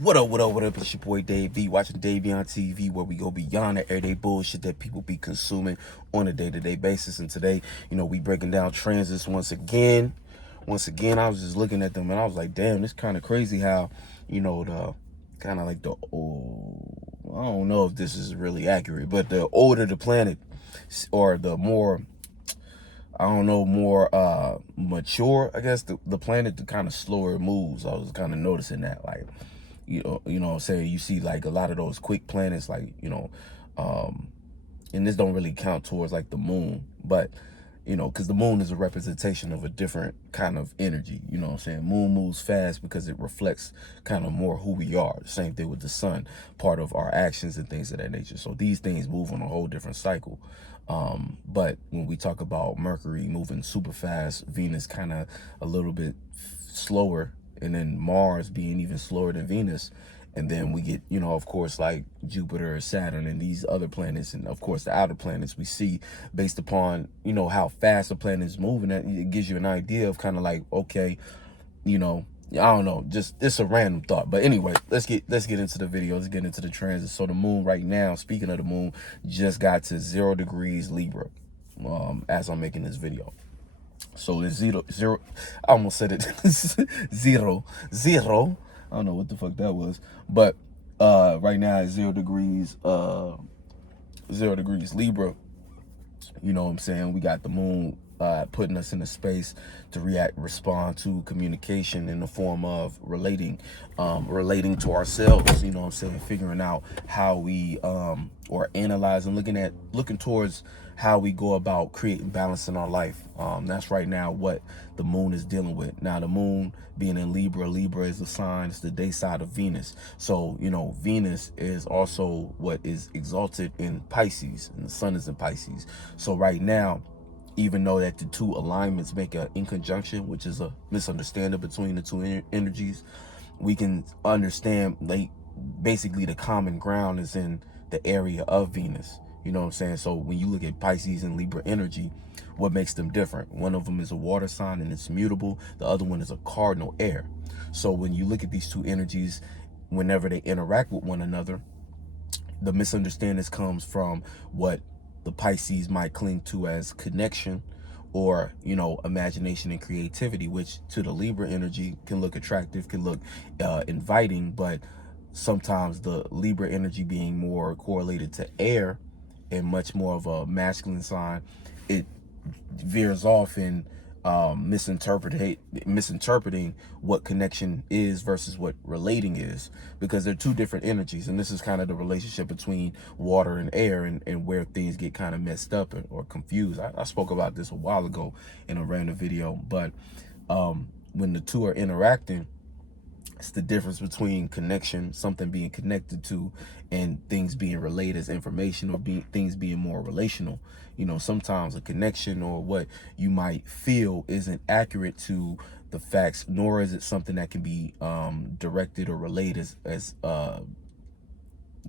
What up, what up, what up? It's your boy Dave B, watching DaveBeyondTV, where we go beyond the everyday bullshit that people be consuming on a day-to-day basis. And today, we breaking down transits once again. I was just looking at them and I was like, damn, it's kind of crazy how, the kind of like I don't know if this is really accurate, but the older the planet or the more, more mature, I guess, the planet, the kind of slower it moves. I was kind of noticing that, like, what I'm saying? You see like a lot of those quick planets, like, and this don't really count towards like the moon, but, because the moon is a representation of a different kind of energy, what I'm saying? Moon moves fast because it reflects kind of more who we are. The same thing with the sun, part of our actions and things of that nature. So these things move on a whole different cycle. But when we talk about Mercury moving super fast, Venus kind of a little bit slower, and then Mars being even slower than Venus. And then we get, of course, like Jupiter, Saturn, and these other planets, and of course the outer planets we see based upon, how fast the planet is moving. It gives you an idea of kind of like, okay, I don't know, just it's a random thought. But anyway, let's get into the video. Let's get into the transit. So the moon right now, speaking of the moon, just got to 0 degrees Libra as I'm making this video. So it's zero, I almost said it, zero. I don't know what the fuck that was. But right now it's 0 degrees, 0 degrees Libra. You know what I'm saying? We got the moon putting us in a space to respond to communication in the form of relating to ourselves, you know what I'm saying? Figuring out how we, or analyzing, looking towards how we go about creating balance in our life. That's right now what the moon is dealing with. Now the moon being in Libra is the sign, it's the day side of Venus. So, Venus is also what is exalted in Pisces, and the sun is in Pisces. So right now, even though that the two alignments make an inconjunction, which is a misunderstanding between the two energies, we can understand, like, basically the common ground is in the area of Venus. You know what I'm saying? So when you look at Pisces and Libra energy, what makes them different? One of them is a water sign and it's mutable. The other one is a cardinal air. So when you look at these two energies, whenever they interact with one another, the misunderstandings comes from what the Pisces might cling to as connection, or, imagination and creativity, which to the Libra energy can look attractive, can look inviting. But sometimes the Libra energy being more correlated to air and much more of a masculine sign, it veers off in misinterpreting what connection is versus what relating is, because they're two different energies. And this is kind of the relationship between water and air, and where things get kind of messed up or confused. I spoke about this a while ago in a random video, but when the two are interacting, it's the difference between connection, something being connected to, and things being relayed as information, or things being more relational. Sometimes a connection or what you might feel isn't accurate to the facts, nor is it something that can be directed or relayed as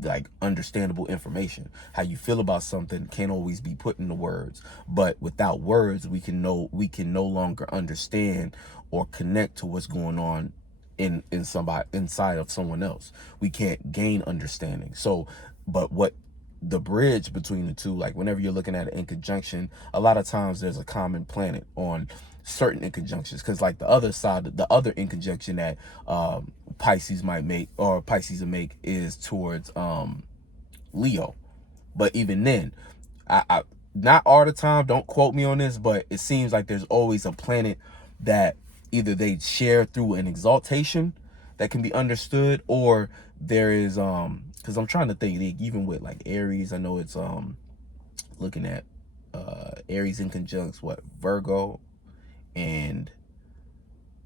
like understandable information. How you feel about something can't always be put into words, but without words, we can no longer understand or connect to what's going on inside of someone else. We can't gain understanding. So, but what the bridge between the two, like whenever you're looking at it in conjunction, a lot of times there's a common planet on certain inconjunctions, because like the other inconjunction that Pisces might make, or Pisces will make, is towards Leo. But even then, I not all the time, don't quote me on this, but it seems like there's always a planet that either they share through an exaltation that can be understood, or there is because I'm trying to think, even with like Aries, I know it's looking at Aries in conjunct Virgo, and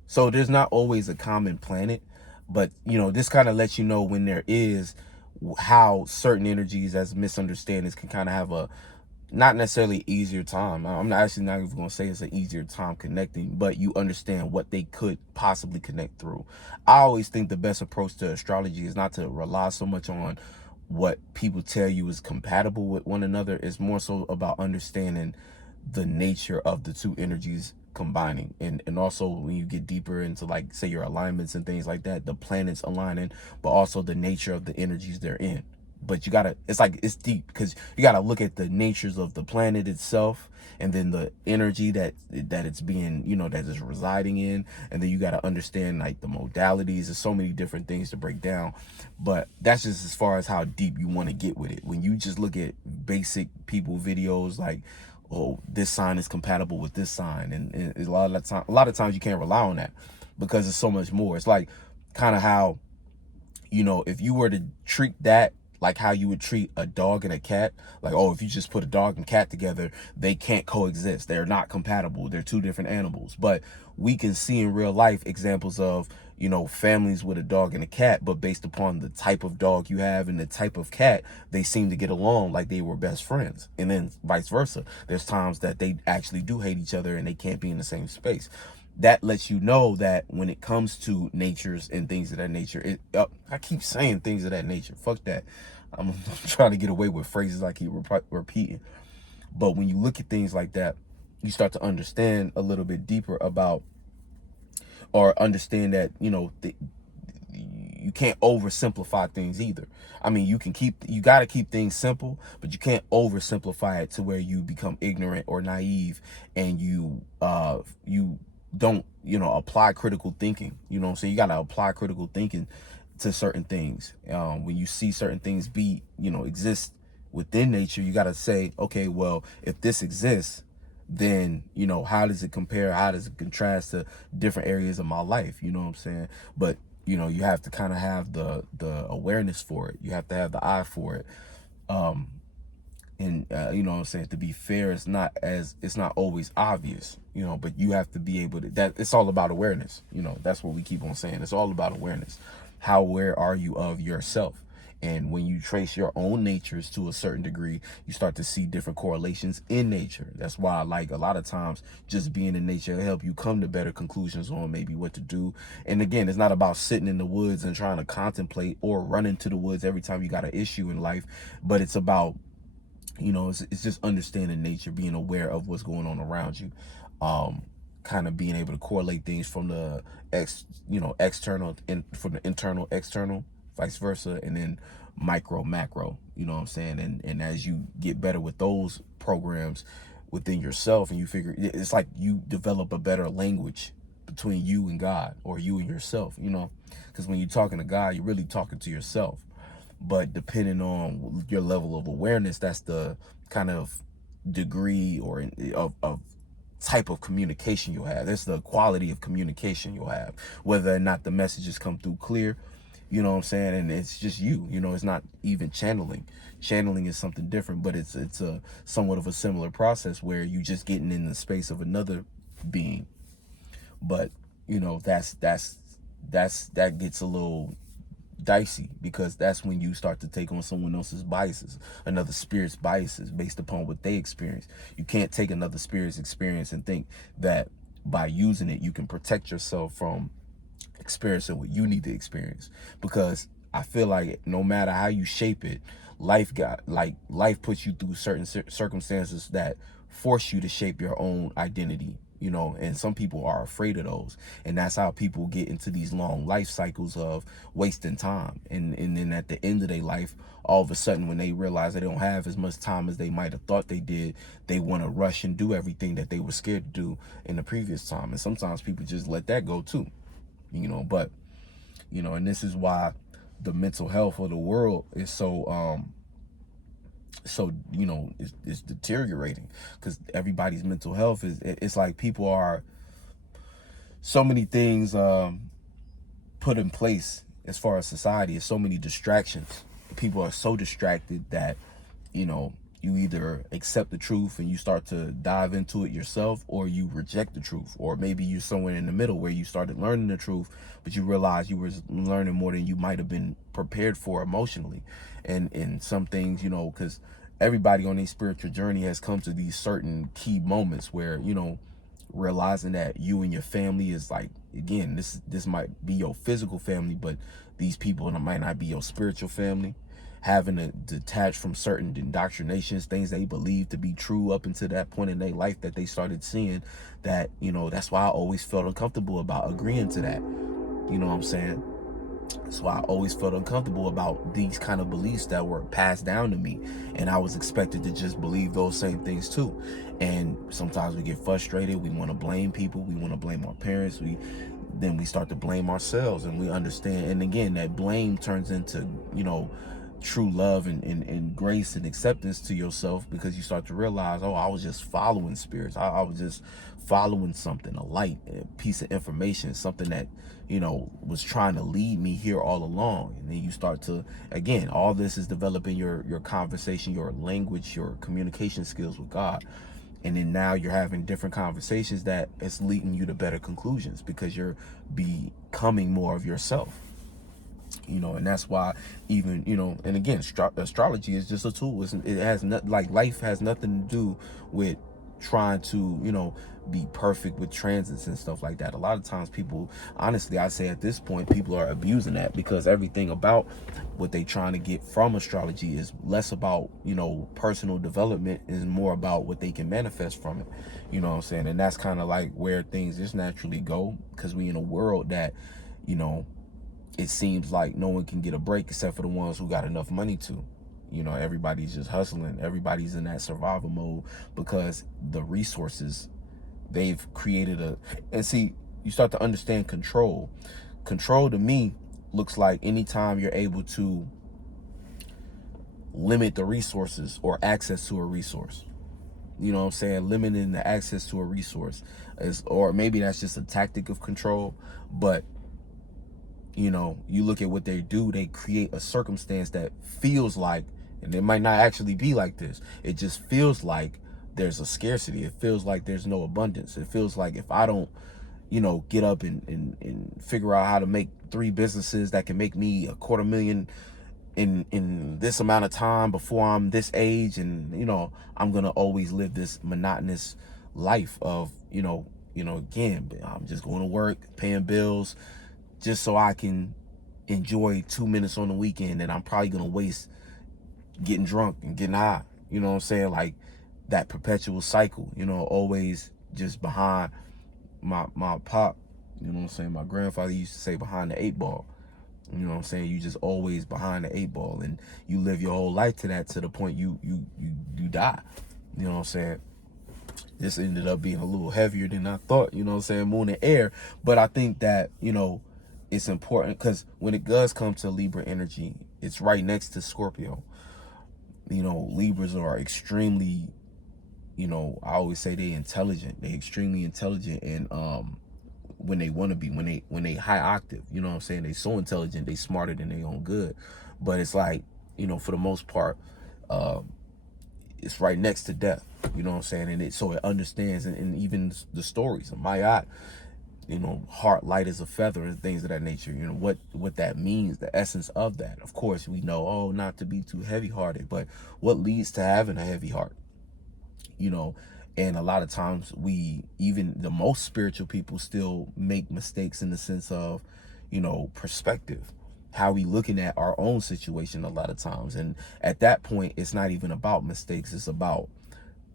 so there's not always a common planet. But this kind of lets you know when there is, how certain energies as misunderstandings can kind of have a not necessarily easier time. I'm not even going to say it's an easier time connecting, but you understand what they could possibly connect through. I always think the best approach to astrology is not to rely so much on what people tell you is compatible with one another. It's more so about understanding the nature of the two energies combining. And also when you get deeper into, like, say, your alignments and things like that, the planets aligning, but also the nature of the energies they're in. But you gotta, it's like, it's deep, because you gotta look at the natures of the planet itself, and then the energy that it's being, you know, that is residing in. And then you got to understand, like, the modalities. There's so many different things to break down, but that's just as far as how deep you want to get with it. When you just look at basic people videos, like, oh, this sign is compatible with this sign, and a lot of times you can't rely on that, because it's so much more. It's like kind of how, you know, if you were to treat that like how you would treat a dog and a cat, like, oh, if you just put a dog and cat together, they can't coexist. They're not compatible. They're two different animals. But we can see in real life examples of, you know, families with a dog and a cat, but based upon the type of dog you have and the type of cat, they seem to get along like they were best friends. And then vice versa. There's times that they actually do hate each other and they can't be in the same space. That lets you know that when it comes to natures and things of that nature, I keep saying things of that nature. Fuck that. I'm trying to get away with phrases I keep repeating. But when you look at things like that, you start to understand a little bit deeper about, or understand that, you know, you can't oversimplify things either. I mean, you got to keep things simple, but you can't oversimplify it to where you become ignorant or naive, and you don't, you know, apply critical thinking. You know what I'm saying? You got to apply critical thinking to certain things. When you see certain things exist within nature, you got to say, okay, well, if this exists, then, you know, how does it compare? How does it contrast to different areas of my life? You know what I'm saying? But, you know, you have to kind of have the awareness for it. You have to have the eye for it. And you know what I'm saying, to be fair, it's not always obvious, you know, but you have to be able to, that it's all about awareness. You know, that's what we keep on saying. It's all about awareness. How aware are you of yourself? And when you trace your own natures to a certain degree, you start to see different correlations in nature. That's why, like, a lot of times just being in nature will help you come to better conclusions on maybe what to do. And again, it's not about sitting in the woods and trying to contemplate, or running to the woods every time you got an issue in life, but it's about, you know, it's just understanding nature, being aware of what's going on around you, kind of being able to correlate things from the external, and from the internal external, vice versa, and then micro macro. You know what I'm saying? And as you get better with those programs within yourself, and you figure, it's like you develop a better language between you and God, or you and yourself. You know, because when you're talking to God, you're really talking to yourself. But depending on your level of awareness, that's the kind of degree or of type of communication you'll have. That's the quality of communication you'll have, whether or not the messages come through clear. You know what I'm saying? And it's just you know, it's not even channeling. Channeling is something different, but it's a somewhat of a similar process, where you just getting in the space of another being. But, you know, that gets a little dicey, because that's when you start to take on someone else's biases, another spirit's biases, based upon what they experience. You can't take another spirit's experience and think that by using it you can protect yourself from experiencing what you need to experience, because I feel like no matter how you shape it, life puts you through certain circumstances that force you to shape your own identity, you know, and some people are afraid of those. And that's how people get into these long life cycles of wasting time. And then at the end of their life, all of a sudden, when they realize they don't have as much time as they might have thought they did, they want to rush and do everything that they were scared to do in the previous time. And sometimes people just let that go too, you know. But, you know, and this is why the mental health of the world is so you know, it's deteriorating, because everybody's mental health it's like people are, so many things put in place as far as society, is so many distractions. People are so distracted that, you know, you either accept the truth and you start to dive into it yourself, or you reject the truth. Or maybe you're somewhere in the middle, where you started learning the truth, but you realize you were learning more than you might have been prepared for emotionally. And some things, you know, because everybody on a spiritual journey has come to these certain key moments where, you know, realizing that you and your family is, like, again, this might be your physical family, but these people might not be your spiritual family. having to detach from certain indoctrinations, things they believe to be true up until that point in their life that they started seeing that, you know, that's why I always felt uncomfortable about agreeing to that. You know what I'm saying? So I always felt uncomfortable about these kind of beliefs that were passed down to me. And I was expected to just believe those same things too. And sometimes we get frustrated. We want to blame people. We want to blame our parents. Then we start to blame ourselves, and we understand. And again, that blame turns into, you know, true love and grace and acceptance to yourself, because you start to realize, oh, I was just following spirits. I was just following something, a light, a piece of information, something that, you know, was trying to lead me here all along. And then you start to, again, all this is developing your conversation, your language, your communication skills with God. And then now you're having different conversations that it's leading you to better conclusions, because you're becoming more of yourself. You know, and that's why even, you know, and again, astrology is just a tool. It has not, like, life has nothing to do with trying to, you know, be perfect with transits and stuff like that. A lot of times people, honestly, I'd say at this point, people are abusing that, because everything about what they trying to get from astrology is less about, you know, personal development, is more about what they can manifest from it. You know what I'm saying? And that's kind of like where things just naturally go, because we in a world that, you know, it seems like no one can get a break except for the ones who got enough money to. You know, everybody's just hustling. Everybody's in that survival mode, because the resources they've created and see, you start to understand control. Control to me looks like anytime you're able to limit the resources or access to a resource. You know what I'm saying? Limiting the access to a resource or maybe that's just a tactic of control, but you know, you look at what they do, they create a circumstance that feels like, and it might not actually be like this, it just feels like there's a scarcity. It feels like there's no abundance. It feels like if I don't, you know, get up and figure out how to make 3 businesses that can make me $250,000 in this amount of time before I'm this age, and, you know, I'm gonna always live this monotonous life of, again, I'm just going to work, paying bills, just so I can enjoy 2 minutes on the weekend that I'm probably gonna waste getting drunk and getting high. You know what I'm saying? Like that perpetual cycle, you know, always just behind my pop, you know what I'm saying? My grandfather used to say behind the 8 ball. You know what I'm saying? You just always behind the 8 ball, and you live your whole life to that, to the point you die. You know what I'm saying? This ended up being a little heavier than I thought, you know what I'm saying? Moon and air. But I think that, you know, it's important, because when it does come to Libra energy, it's right next to Scorpio. You know, Libras are extremely, you know, I always say they intelligent. They extremely intelligent, and when they want to be, when they high octave, you know what I'm saying? They so intelligent, they smarter than they own good. But it's like, you know, for the most part, it's right next to death, you know what I'm saying? And so it understands, and even the stories of Mayat, you know, heart light as a feather and things of that nature, you know, what that means, the essence of that. Of course, we know, oh, not to be too heavy hearted, but what leads to having a heavy heart, you know? And a lot of times even the most spiritual people still make mistakes in the sense of, you know, perspective, how we looking at our own situation a lot of times. And at that point, it's not even about mistakes. It's about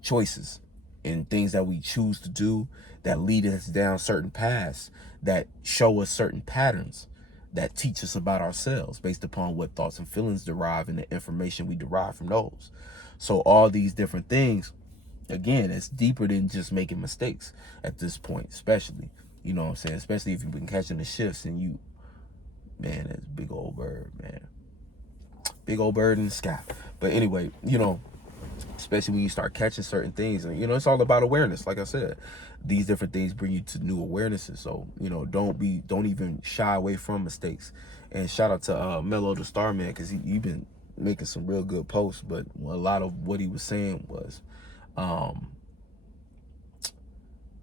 choices and things that we choose to do that lead us down certain paths, that show us certain patterns, that teach us about ourselves based upon what thoughts and feelings derive and the information we derive from those. So all these different things, again, it's deeper than just making mistakes at this point, especially, you know what I'm saying? Especially if you've been catching the shifts and you, man, that's a big old bird, man. Big old bird in the sky. But anyway, you know, especially when you start catching certain things, and, you know, it's all about awareness. Like I said, these different things bring you to new awarenesses. So, you know, don't even shy away from mistakes. And shout out to Mello the Starman, because he been making some real good posts. But a lot of what he was saying was,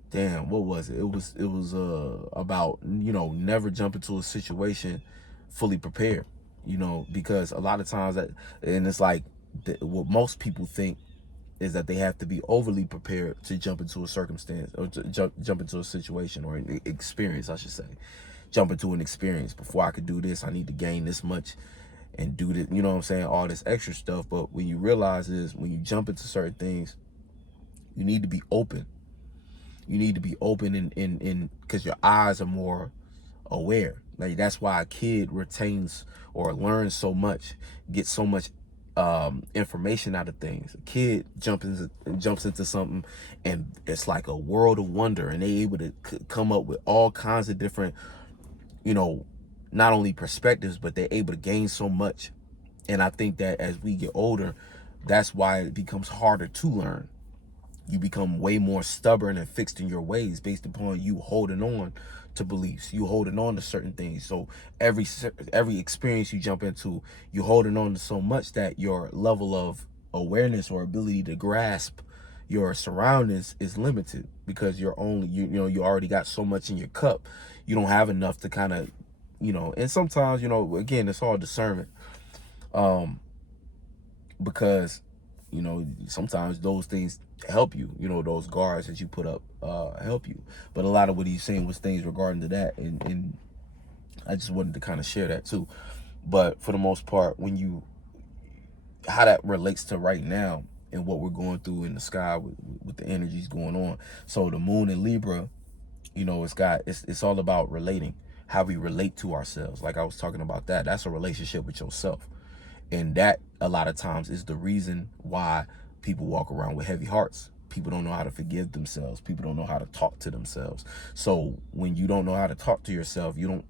damn, what was it? It was about, you know, never jump into a situation fully prepared, you know, because a lot of times and it's like what most people think is that they have to be overly prepared to jump into a circumstance, or to jump into a situation, or an experience, I should say. Jump into an experience. Before I could do this, I need to gain this much. and do the, you know what I'm saying, all this extra stuff. But when you realize is when you jump into certain things, you need to be open. You need to be open in because your eyes are more aware. Like that's why a kid retains or learns so much, gets so much information out of things. A kid jumps into something and it's like a world of wonder, and they able to come up with all kinds of different, you know, not only perspectives, but they're able to gain so much. And I think that as we get older, that's why it becomes harder to learn. You become way more stubborn and fixed in your ways based upon you holding on to beliefs, you holding on to certain things. So every experience you jump into, you holding on to so much that your level of awareness or ability to grasp your surroundings is limited, because you're only, you know, you already got so much in your cup. You don't have enough to kind of, you know, and sometimes, you know, again, it's all discernment. Because, you know, sometimes those things help you, you know, those guards that you put up help you. But a lot of what he's saying was things regarding to that, and I just wanted to kind of share that too. But for the most part, when you, how that relates to right now and what we're going through in the sky with the energies going on. So the moon in Libra, you know, it's all about relating, how we relate to ourselves. Like I was talking about that. That's a relationship with yourself. And that a lot of times is the reason why people walk around with heavy hearts. People don't know how to forgive themselves. People don't know how to talk to themselves. So when you don't know how to talk to yourself, you're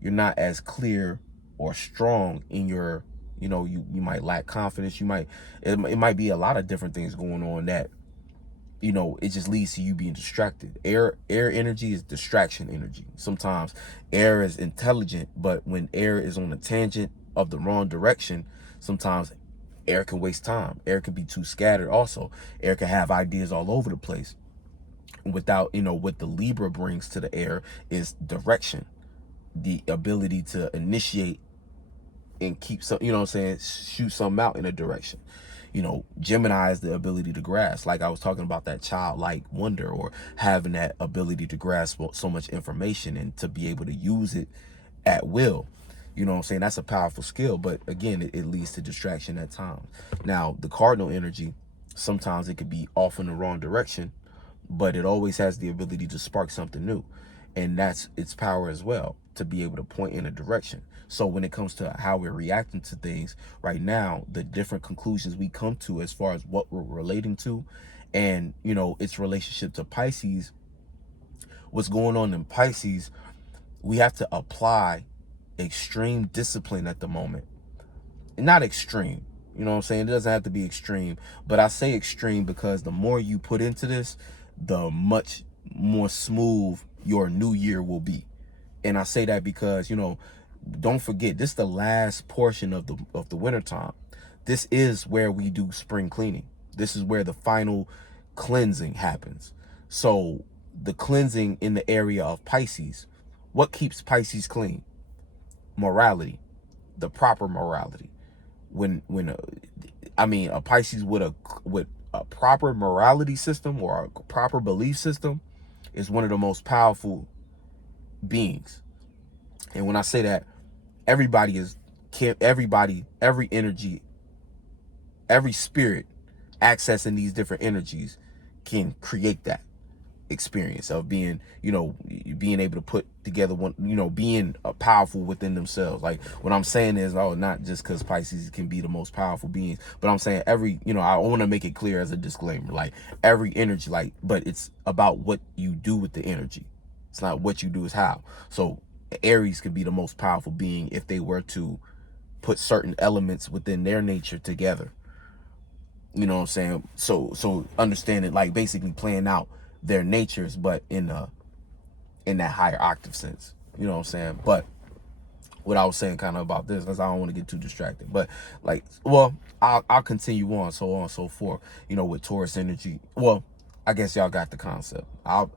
not as clear or strong in your, you know, you might lack confidence. It might be a lot of different things going on that, you know, it just leads to you being distracted. Air energy is distraction energy. Sometimes air is intelligent, but when air is on a tangent of the wrong direction, sometimes air can waste time. Air can be too scattered also. Air can have ideas all over the place. Without, you know, what the Libra brings to the air is direction, the ability to initiate and keep some, you know what I'm saying, shoot something out in a direction. You know, Gemini is the ability to grasp, like I was talking about, that childlike wonder, or having that ability to grasp so much information and to be able to use it at will. You know what I'm saying? That's a powerful skill, but again, it leads to distraction at times. Now, the cardinal energy, sometimes it could be off in the wrong direction, but it always has the ability to spark something new. And that's its power as well, to be able to point in a direction. So when it comes to how we're reacting to things right now, the different conclusions we come to as far as what we're relating to, and, you know, its relationship to Pisces, what's going on in Pisces, we have to apply extreme discipline at the moment. Not extreme, you know what I'm saying? It doesn't have to be extreme, but I say extreme because the more you put into this, the much more smooth your new year will be. And I say that because, you know, don't forget, this is the last portion of the winter time. This is where we do spring cleaning. This is where the final cleansing happens. So the cleansing in the area of Pisces, what keeps Pisces clean? Morality, the proper morality. A Pisces with a proper morality system or a proper belief system is one of the most powerful beings. And when I say that, every energy, every spirit accessing these different energies can create that experience of being, you know, being able to put together one, you know, being powerful within themselves. Like what I'm saying is, oh, not just because Pisces can be the most powerful beings, but I'm saying every, you know, I want to make it clear as a disclaimer, like every energy, like, but it's about what you do with the energy. It's not what you do, is how. So Aries could be the most powerful being if they were to put certain elements within their nature together. You know what I'm saying? So understanding, like basically playing out their natures, but in that higher octave sense. You know what I'm saying? But what I was saying kind of about this, because I don't want to get too distracted. But like, well, I'll continue on and so forth. You know, with Taurus energy. Well, I guess y'all got the concept. I'll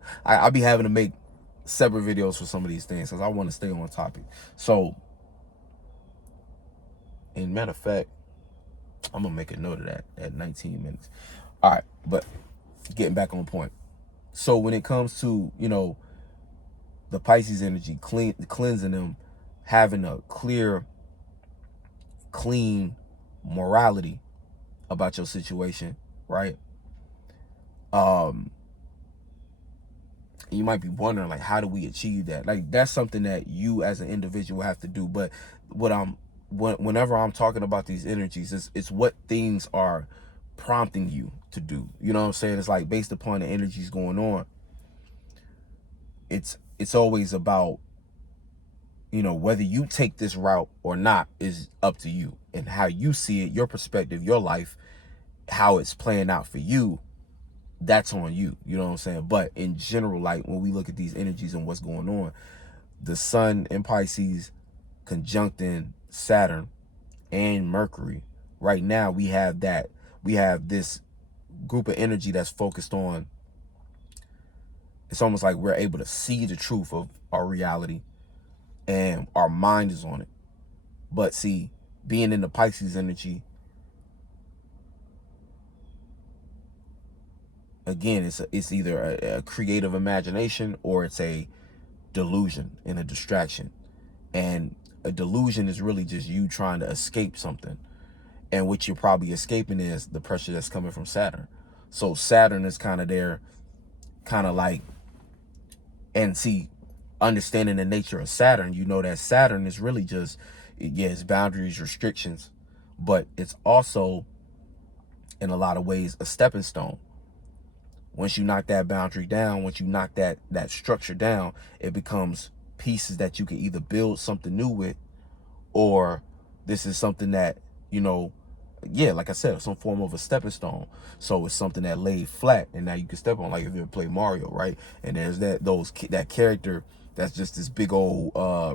be having to make separate videos for some of these things because I want to stay on topic. So, in matter of fact, I'm gonna make a note of that at 19 minutes. All right, but getting back on point. So when it comes to, you know, the Pisces energy, cleansing them, having a clear clean morality about your situation, right? You might be wondering, like, how do we achieve that? Like, that's something that you as an individual have to do. But whenever I'm talking about these energies, it's what things are prompting you to do. You know what I'm saying? It's like based upon the energies going on. It's always about, you know, whether you take this route or not is up to you, and how you see it, your perspective, your life, how it's playing out for you, that's on you. You know what I'm saying? But in general, like when we look at these energies and what's going on, the sun in Pisces conjuncting Saturn and Mercury, right now we have this group of energy that's focused on, it's almost like we're able to see the truth of our reality and our mind is on it. But see, being in the Pisces energy, again, it's either a creative imagination or it's a delusion and a distraction. And a delusion is really just you trying to escape something. And what you're probably escaping is the pressure that's coming from Saturn. So Saturn is kind of there, kind of like, and see, understanding the nature of Saturn, you know that Saturn is really just, yeah, it's boundaries, restrictions, but it's also, in a lot of ways, a stepping stone. Once you knock that boundary down, once you knock that structure down, it becomes pieces that you can either build something new with, or this is something that, you know, yeah, like I said, some form of a stepping stone. So it's something that laid flat and now you can step on, like if you ever play Mario, right? And there's that character that's just this big old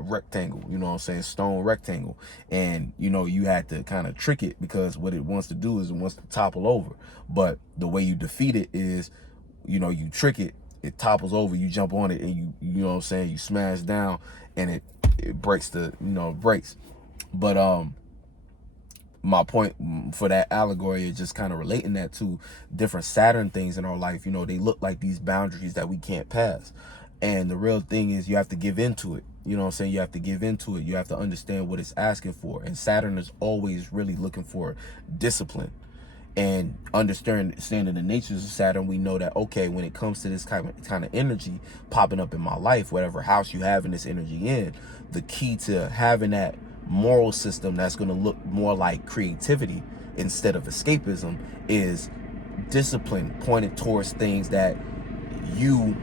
rectangle, you know what I'm saying, stone rectangle. And, you know, you had to kind of trick it, because what it wants to do is it wants to topple over. But the way you defeat it is, you know, you trick it, it topples over, you jump on it, and you know what I'm saying, you smash down, and it breaks breaks. But my point for that allegory is just kind of relating that to different Saturn things in our life. You know, they look like these boundaries that we can't pass. And the real thing is you have to give into it. You know what I'm saying? You have to give into it. You have to understand what it's asking for. And Saturn is always really looking for discipline. And understanding the natures of Saturn, we know that, okay, when it comes to this kind of energy popping up in my life, whatever house you have in this energy in, the key to having that moral system that's going to look more like creativity instead of escapism is discipline pointed towards things that you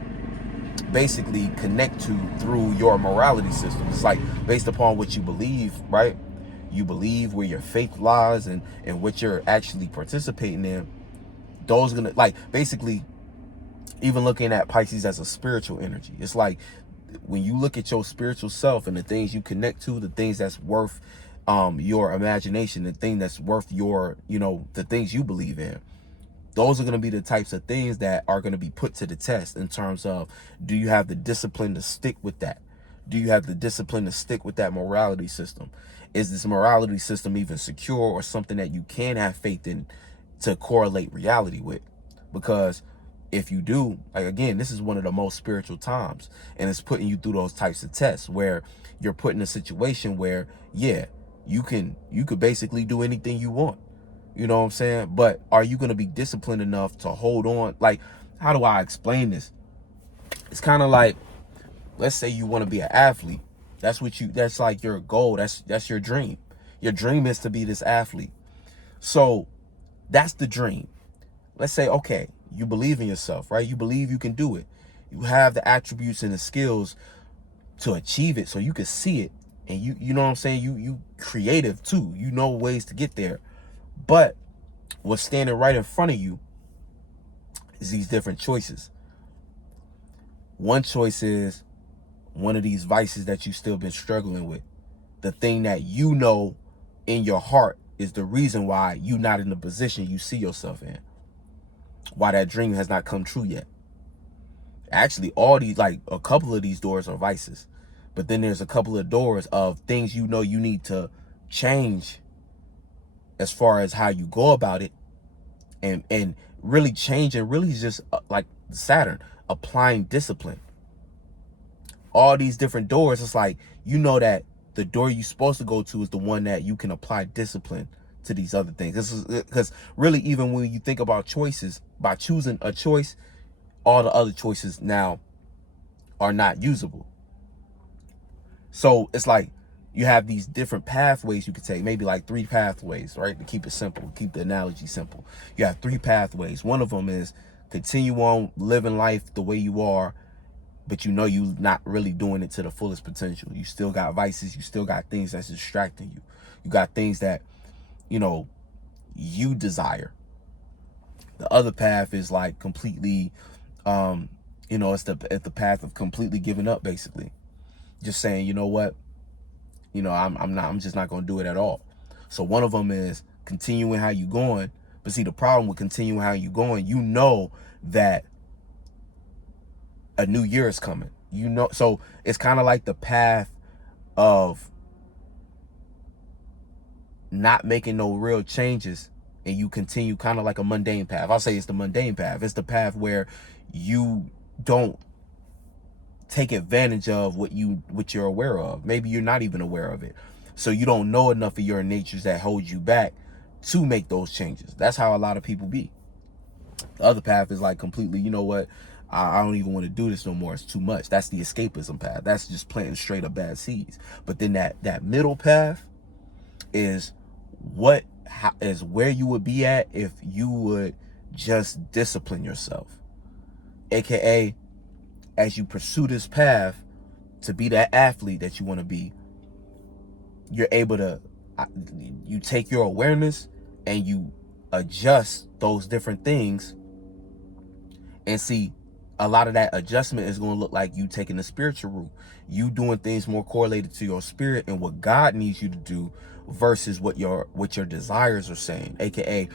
basically connect to through your morality system. It's like based upon what you believe, right? You believe where your faith lies and what you're actually participating in. Those are gonna, like, basically, even looking at Pisces as a spiritual energy, it's like when you look at your spiritual self and the things you connect to, the things that's worth your imagination, the thing that's worth your, you know, the things you believe in, those are going to be the types of things that are going to be put to the test in terms of, do you have the discipline to stick with that? Do you have the discipline to stick with that morality system? Is this morality system even secure, or something that you can have faith in to correlate reality with? Because if you do, like, again, this is one of the most spiritual times, and it's putting you through those types of tests where you're put in a situation where, yeah, you could basically do anything you want. You know what I'm saying? But are you going to be disciplined enough to hold on? Like, how do I explain this? It's kind of like, let's say you want to be an athlete. That's like your goal. That's your dream. Your dream is to be this athlete. So that's the dream. Let's say, okay, you believe in yourself, right? You believe you can do it. You have the attributes and the skills to achieve it, so you can see it. And you know what I'm saying? You creative too. You know ways to get there. But what's standing right in front of you is these different choices. One choice is one of these vices that you've still been struggling with. The thing that you know in your heart is the reason why you're not in the position you see yourself in. Why that dream has not come true yet. Actually, all these, like a couple of these doors are vices. But then there's a couple of doors of things you know you need to change as far as how you go about it, and really change, and really just like Saturn, applying discipline. All these different doors, it's like, you know that the door you're supposed to go to is the one that you can apply discipline to these other things. This is because really, even when you think about choices, by choosing a choice, all the other choices now are not usable. So it's like you have these different pathways you could take, maybe like 3 pathways, right? To keep it simple, keep the analogy simple. You have 3 pathways. One of them is continue on living life the way you are, but you know you're not really doing it to the fullest potential. You still got vices. You still got things that's distracting you. You got things that, you know, you desire. The other path is like completely, you know, it's the path of completely giving up, basically. Just saying, you know what, you know, I'm just not going to do it at all. So one of them is continuing how you going. But see, the problem with continuing how you going, you know that a new year is coming. You know, so it's kind of like the path of not making no real changes, and you continue kind of like a mundane path. I'll say it's the mundane path. It's the path where you don't take advantage of what you're aware of. Maybe you're not even aware of it. So you don't know enough of your natures that hold you back to make those changes. That's how a lot of people be. The other path is like completely, you know what, I don't even want to do this no more. It's too much. That's the escapism path. That's just planting straight up bad seeds. But then that middle path is where you would be at if you would just discipline yourself. AKA, as you pursue this path to be that athlete that you want to be, you're able to, you take your awareness and you adjust those different things. And see, a lot of that adjustment is going to look like you taking the spiritual route. You doing things more correlated to your spirit and what God needs you to do versus what your desires are saying. AKA,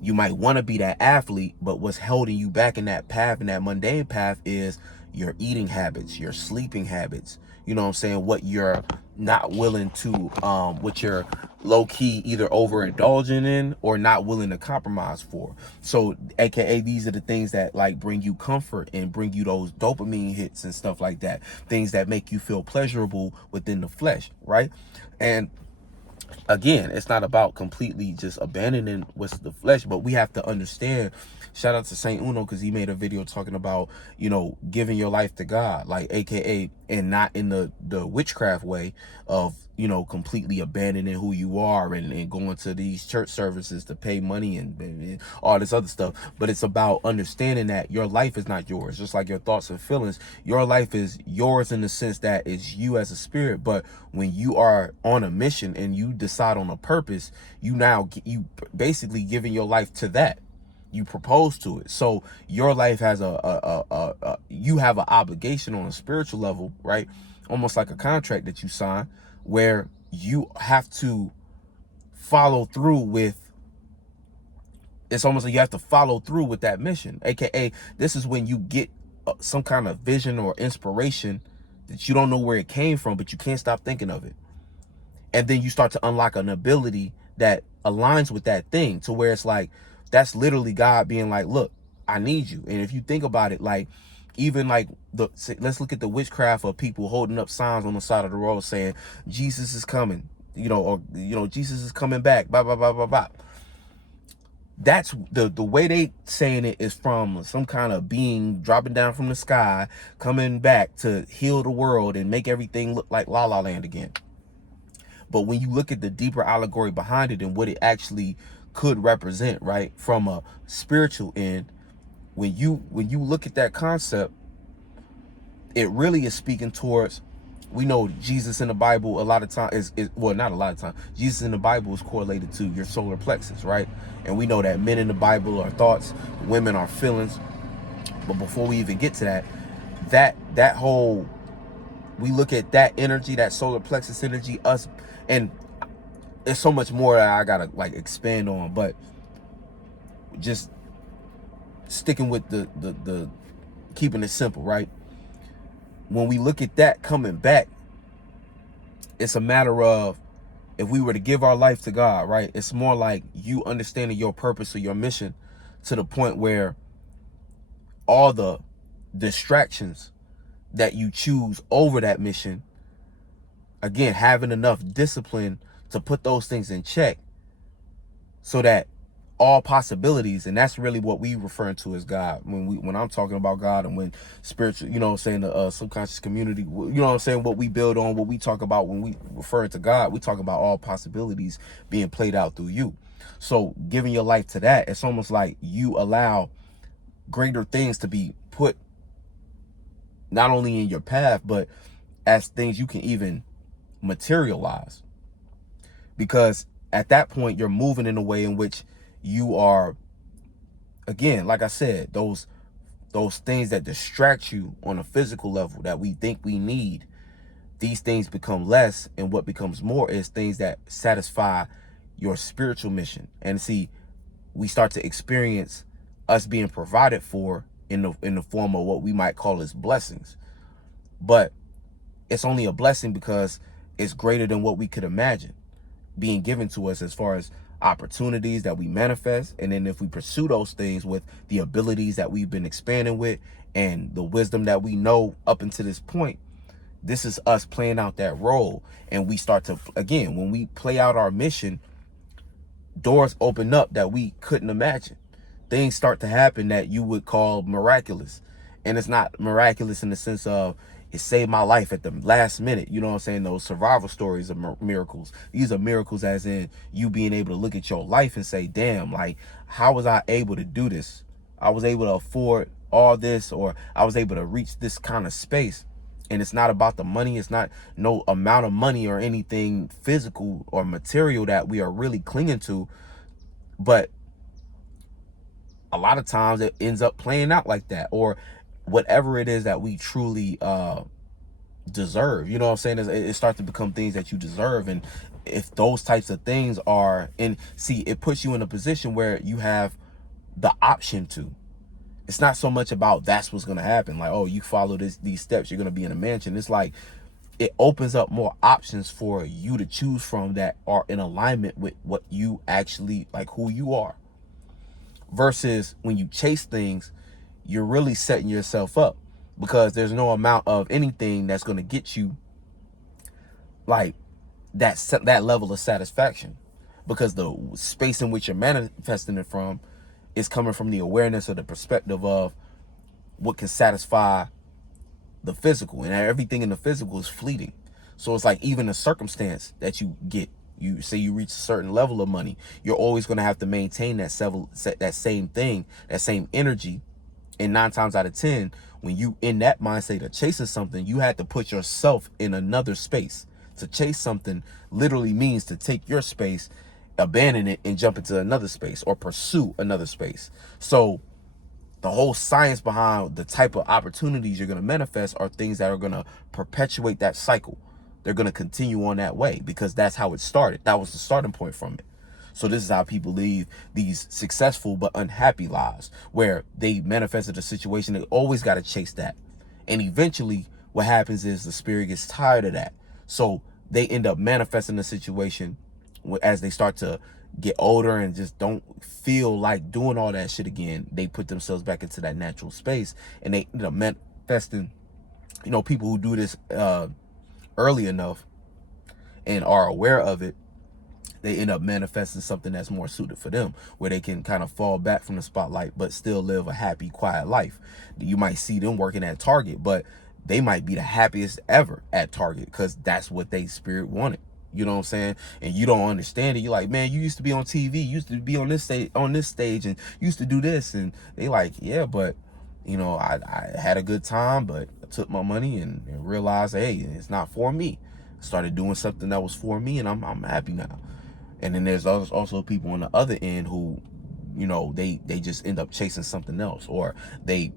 you might want to be that athlete, but what's holding you back in that path, in that mundane path, is your eating habits, your sleeping habits. You know what I'm saying? What you're not willing to, what you're low-key either overindulging in or not willing to compromise for. So AKA, these are the things that like bring you comfort and bring you those dopamine hits and stuff like that. Things that make you feel pleasurable within the flesh, right? And again, it's not about completely just abandoning what's the flesh, but we have to understand. Shout out to Saint Uno, because he made a video talking about, you know, giving your life to God, like AKA, and not in the witchcraft way of, you know, completely abandoning who you are and going to these church services to pay money and all this other stuff. But it's about understanding that your life is not yours, just like your thoughts and feelings. Your life is yours in the sense that it's you as a spirit. But when you are on a mission and you decide on a purpose, you basically giving your life to that. You propose to it. So your life has you have an obligation on a spiritual level, right? Almost like a contract that you sign, where you have to follow through with. It's almost like you have to follow through with that mission. AKA, this is when you get some kind of vision or inspiration that you don't know where it came from, but you can't stop thinking of it. And then you start to unlock an ability that aligns with that thing, to where it's like, that's literally God being like, look, I need you. And if you think about it, like, even like let's look at the witchcraft of people holding up signs on the side of the road saying, Jesus is coming, you know, or, you know, Jesus is coming back, blah, blah, blah, blah, blah. That's the way they saying it is from some kind of being dropping down from the sky, coming back to heal the world and make everything look like La La Land again. But when you look at the deeper allegory behind it and what it actually could represent, right, from a spiritual end, when you look at that concept, it really is speaking towards, we know Jesus in the Bible a lot of time is well, not a lot of time, Jesus in the Bible is correlated to your solar plexus, right? And we know that men in the Bible are thoughts, women are feelings. But before we even get to that whole, we look at that energy, that solar plexus energy, us, and there's so much more that I gotta like expand on, but just sticking with the keeping it simple, right? When we look at that coming back, it's a matter of, if we were to give our life to God, right, it's more like you understanding your purpose or your mission to the point where all the distractions that you choose over that mission again, having enough discipline to put those things in check so that all possibilities, and that's really what we refer to as God. When I'm talking about God, and when spiritual, you know what I'm saying, the subconscious community, you know what I'm saying, what we build on, what we talk about when we refer to God, we talk about all possibilities being played out through you. So giving your life to that, it's almost like you allow greater things to be put not only in your path, but as things you can even materialize. Because at that point, you're moving in a way in which you are, again, like I said, those things that distract you on a physical level that we think we need, these things become less, and what becomes more is things that satisfy your spiritual mission. And see, we start to experience us being provided for in the form of what we might call as blessings. But it's only a blessing because it's greater than what we could imagine being given to us, as far as opportunities that we manifest. And then if we pursue those things with the abilities that we've been expanding with and the wisdom that we know up until this point, this is us playing out that role. And we start to, again, when we play out our mission, doors open up that we couldn't imagine. Things start to happen that you would call miraculous. And it's not miraculous in the sense of it saved my life at the last minute. You know what I'm saying? Those survival stories are miracles. These are miracles as in you being able to look at your life and say, damn, like, how was I able to do this? I was able to afford all this, or I was able to reach this kind of space. And it's not about the money. It's not no amount of money or anything physical or material that we are really clinging to. But a lot of times it ends up playing out like that, or whatever it is that we truly deserve. You know what I'm saying? It starts to become things that you deserve. And if those types of things are in, see, it puts you in a position where you have the option to. It's not so much about that's what's going to happen. Like, oh, you follow these steps, you're going to be in a mansion. It's like it opens up more options for you to choose from that are in alignment with what you actually, like, who you are. Versus when you chase things, you're really setting yourself up, because there's no amount of anything that's going to get you like that level of satisfaction, because the space in which you're manifesting it from is coming from the awareness or the perspective of what can satisfy the physical, and everything in the physical is fleeting. So it's like even the circumstance that you get, you say you reach a certain level of money, you're always going to have to maintain that same thing, that same energy. And 9 times out of 10, when you in that mindset of chasing something, you had to put yourself in another space. To chase something literally means to take your space, abandon it, and jump into another space or pursue another space. So the whole science behind the type of opportunities you're going to manifest are things that are going to perpetuate that cycle. They're going to continue on that way, because that's how it started. That was the starting point from it. So this is how people lead these successful but unhappy lives, where they manifested a situation. They always got to chase that. And eventually what happens is the spirit gets tired of that. So they end up manifesting a situation as they start to get older and just don't feel like doing all that shit again. They put themselves back into that natural space, and they end up manifesting, you know, people who do this early enough and are aware of it, they end up manifesting something that's more suited for them, where they can kind of fall back from the spotlight but still live a happy, quiet life. You might see them working at Target, but they might be the happiest ever at Target because that's what they spirit wanted. You know what I'm saying? And you don't understand it. You're like, man, you used to be on TV, you used to be on this stage, and you used to do this. And they like, yeah, but you know, I had a good time, but I took my money and realized, hey, it's not for me. Started doing something that was for me, and I'm happy now. And then there's also people on the other end who, you know, they just end up chasing something else, or they,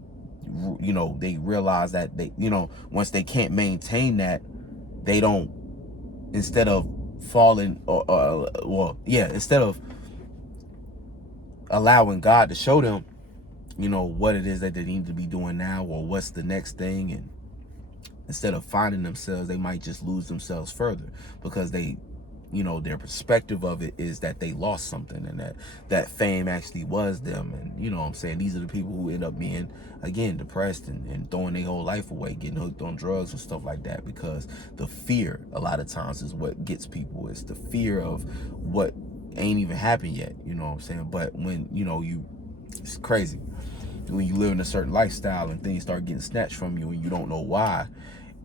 you know, they realize that they, you know, once they can't maintain that, they don't, instead of falling, instead of allowing God to show them, you know, what it is that they need to be doing now, or what's the next thing, and instead of finding themselves, they might just lose themselves further, because they you know, their perspective of it is that they lost something, and that fame actually was them. And you know what I'm saying, these are the people who end up being, again, depressed and throwing their whole life away, getting hooked on drugs and stuff like that, because the fear a lot of times is what gets people. It's the fear of what ain't even happened yet, you know what I'm saying. But when, you know, it's crazy when you live in a certain lifestyle and things start getting snatched from you and you don't know why.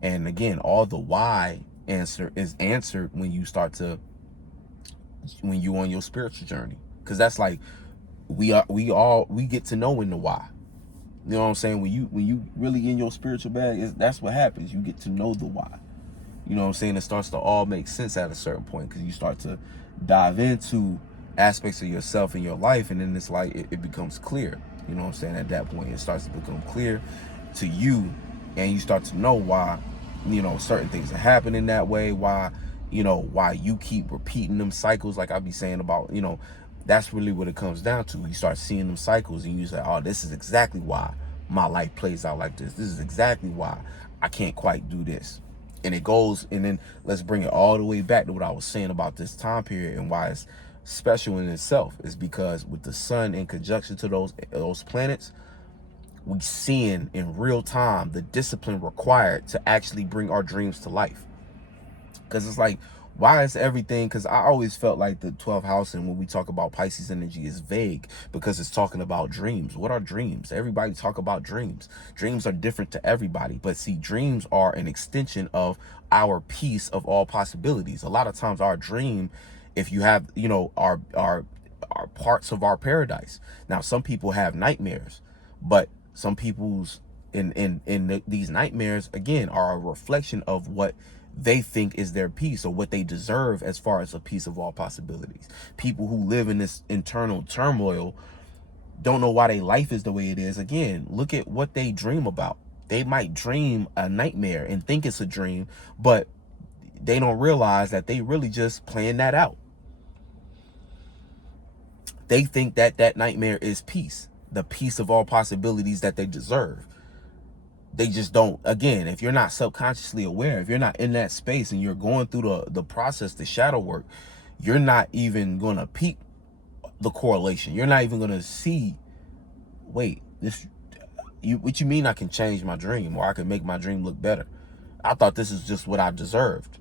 And again, all the why answer is answered when you on your spiritual journey. Because that's like, we get to know in the why. You know what I'm saying? When you really in your spiritual bag, that's what happens. You get to know the why. You know what I'm saying? It starts to all make sense at a certain point, because you start to dive into aspects of yourself and your life, and then it's like it becomes clear. You know what I'm saying? At that point, it starts to become clear to you, and you start to know why, you know, certain things are happening that way, why, you know, why you keep repeating them cycles, like I be saying about, you know, that's really what it comes down to. You start seeing them cycles and you say, oh, this is exactly why my life plays out like this. This is exactly why I can't quite do this. And it goes, and then let's bring it all the way back to what I was saying about this time period and why it's special in itself. Is because with the sun in conjunction to those planets, we seeing in real time the discipline required to actually bring our dreams to life. Because it's like, why is everything, because I always felt like the 12th house, and when we talk about Pisces energy, is vague because it's talking about dreams. What are dreams? Everybody talk about dreams. Dreams are different to everybody, but see, dreams are an extension of our piece of all possibilities. A lot of times our dream, if you have, you know, our parts of our paradise. Now, some people have nightmares, but some people's these nightmares, again, are a reflection of what they think is their piece, or what they deserve as far as a piece of all possibilities. People who live in this internal turmoil don't know why their life is the way it is. Again, look at what they dream about. They might dream a nightmare and think it's a dream, but they don't realize that they really just playing that out. They think that that nightmare is peace, the peace of all possibilities that they deserve. They just don't. Again, if you're not subconsciously aware, if you're not in that space and you're going through the process, the shadow work, you're not even going to peep the correlation. You're not even going to see, wait, what you mean I can change my dream, or I can make my dream look better? I thought this is just what I deserved.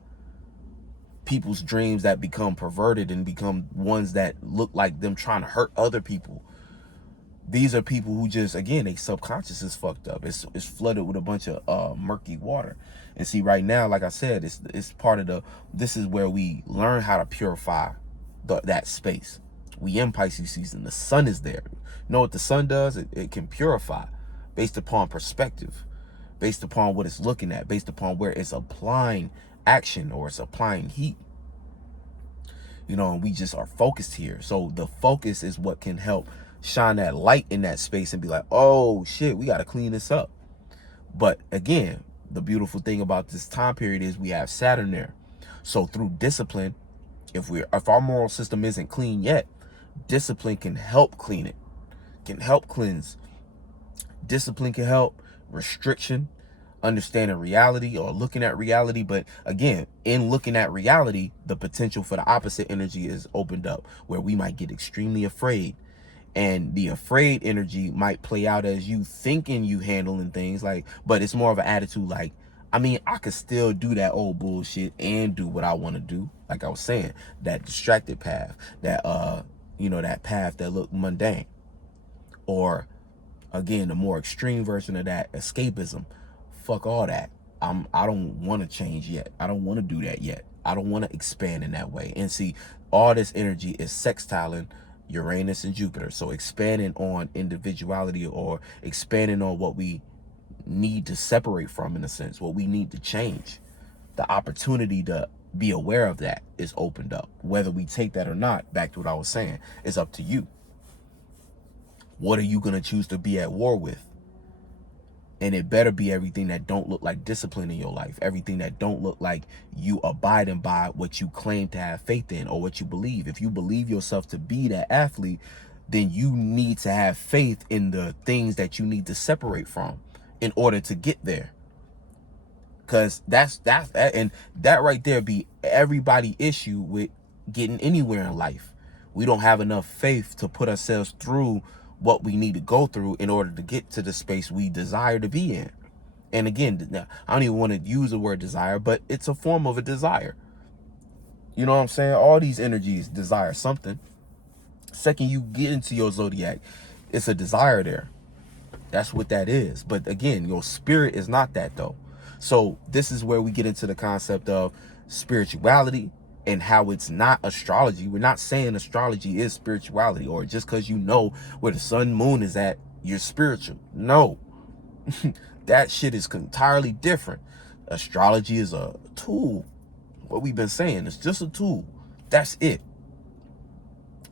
People's dreams that become perverted and become ones that look like them trying to hurt other people. These are people who just, again, they subconscious is fucked up. It's flooded with a bunch of murky water. And see, right now, like I said, it's part of this is where we learn how to purify that space. We in Pisces season. The sun is there. You know what the sun does? It can purify based upon perspective, based upon what it's looking at, based upon where it's applying action or it's applying heat. You know, and we just are focused here. So the focus is what can help shine that light in that space and be like, oh shit, we got to clean this up. But again, the beautiful thing about this time period is we have Saturn there. So through discipline, if our moral system isn't clean yet, discipline can help clean it, can help cleanse. Discipline can help. Restriction, understanding reality or looking at reality. But again, in looking at reality, the potential for the opposite energy is opened up, where we might get extremely afraid. And the afraid energy might play out as you thinking you handling things, like, but it's more of an attitude like, I mean, I could still do that old bullshit and do what I want to do. Like I was saying, that distracted path, that you know, that path that looked mundane. Or again, the more extreme version of that, escapism. Fuck all that. I don't want to change yet. I don't want to do that yet. I don't want to expand in that way. And see, all this energy is sextiling Uranus and Jupiter. So expanding on individuality, or expanding on what we need to separate from, in a sense, what we need to change. The opportunity to be aware of that is opened up. Whether we take that or not, back to what I was saying, is up to you. What are you going to choose to be at war with? And it better be everything that don't look like discipline in your life. Everything that don't look like you abiding by what you claim to have faith in, or what you believe. If you believe yourself to be that athlete, then you need to have faith in the things that you need to separate from in order to get there. Because that's and that right there be everybody issue with getting anywhere in life. We don't have enough faith to put ourselves through what we need to go through in order to get to the space we desire to be in. And again, I don't even want to use the word desire, but it's a form of a desire. You know what I'm saying? All these energies desire something. Second you get into your zodiac, it's a desire there. That's what that is. But again, your spirit is not that though. So this is where we get into the concept of spirituality and how it's not astrology. We're not saying astrology is spirituality, or just because you know where the sun moon is at, you're spiritual. No. That shit is entirely different. Astrology is a tool. What we've been saying, it's just a tool. That's it.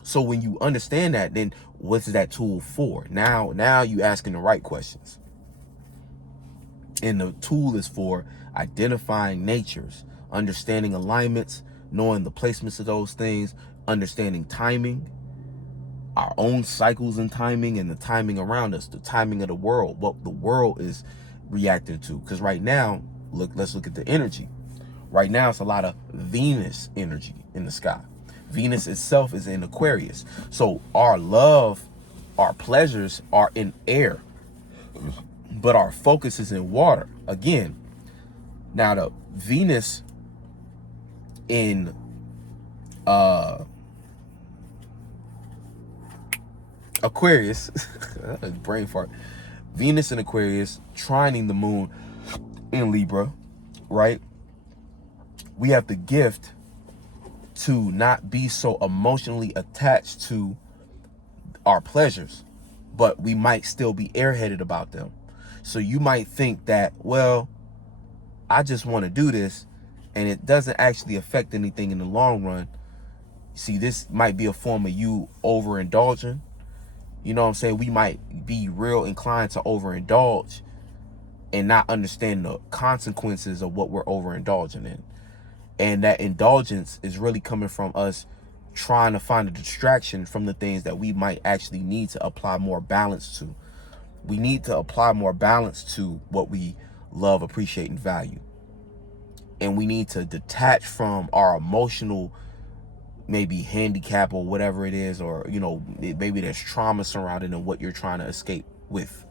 So when you understand that, then what's that tool for? Now you asking the right questions. And the tool is for identifying natures, understanding alignments, knowing the placements of those things, understanding timing, our own cycles and timing, and the timing around us, the timing of the world, what the world is reacting to. Because right now, let's look at the energy. Right now, it's a lot of Venus energy in the sky. Venus itself is in Aquarius. So our love, our pleasures are in air, but our focus is in water. Again, now the Venus in Aquarius, brain fart. Venus in Aquarius trining the moon in Libra, right? We have the gift to not be so emotionally attached to our pleasures, but we might still be airheaded about them. So you might think that, well, I just want to do this and it doesn't actually affect anything in the long run. See, this might be a form of you overindulging. You know what I'm saying? We might be real inclined to overindulge and not understand the consequences of what we're overindulging in. And that indulgence is really coming from us trying to find a distraction from the things that we might actually need to apply more balance to. We need to apply more balance to what we love, appreciate, and value. And we need to detach from our emotional, maybe handicap or whatever it is, or, you know, maybe there's trauma surrounding in what you're trying to escape with.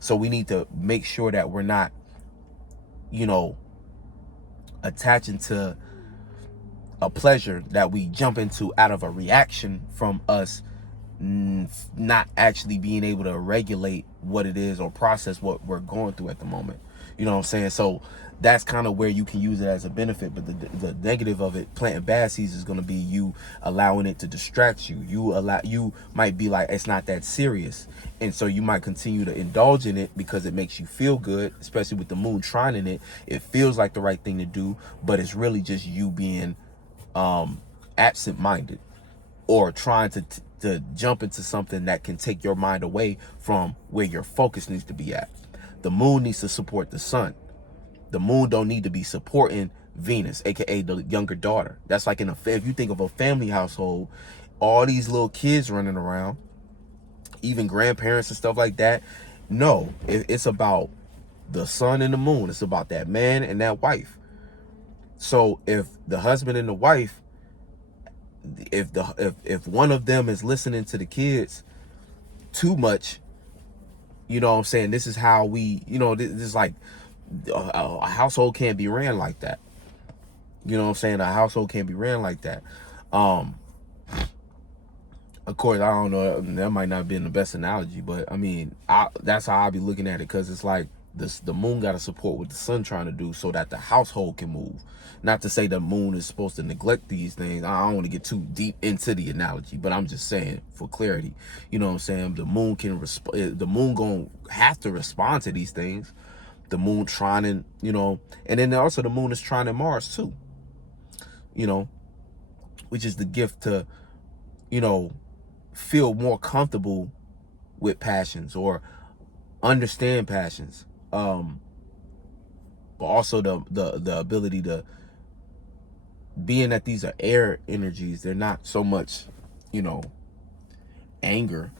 So we need to make sure that we're not, you know, attaching to a pleasure that we jump into out of a reaction from us not actually being able to regulate what it is or process what we're going through at the moment. You know what I'm saying? So that's kind of where you can use it as a benefit, but the negative of it, planting bad seeds, is going to be you allowing it to distract you. You might be like, it's not that serious, and so you might continue to indulge in it because it makes you feel good, especially with the moon trining it. It feels like the right thing to do, but it's really just you being absent-minded, or trying to jump into something that can take your mind away from where your focus needs to be at. The moon needs to support the sun. The moon don't need to be supporting Venus, aka the younger daughter. That's like if you think of a family household, all these little kids running around, even grandparents and stuff like that. No, it's about the sun and the moon. It's about that man and that wife. So if the husband and the wife, if one of them is listening to the kids too much, you know what I'm saying? This is how we, you know, this is like a household can't be ran like that. You know what I'm saying? A household can't be ran like that. Of course, I don't know, that might not have been the best analogy, but I mean, that's how I be looking at it, because it's like the moon got to support what the sun trying to do so that the household can move. Not to say the moon is supposed to neglect these things. I don't want to get too deep into the analogy, but I'm just saying for clarity. You know what I'm saying? The moon can the moon gonna have to respond to these things. The moon trining, you know, and then also the moon is trining Mars too. You know, which is the gift to, you know, feel more comfortable with passions or understand passions. But also the ability to, being that these are air energies, they're not so much, you know, anger,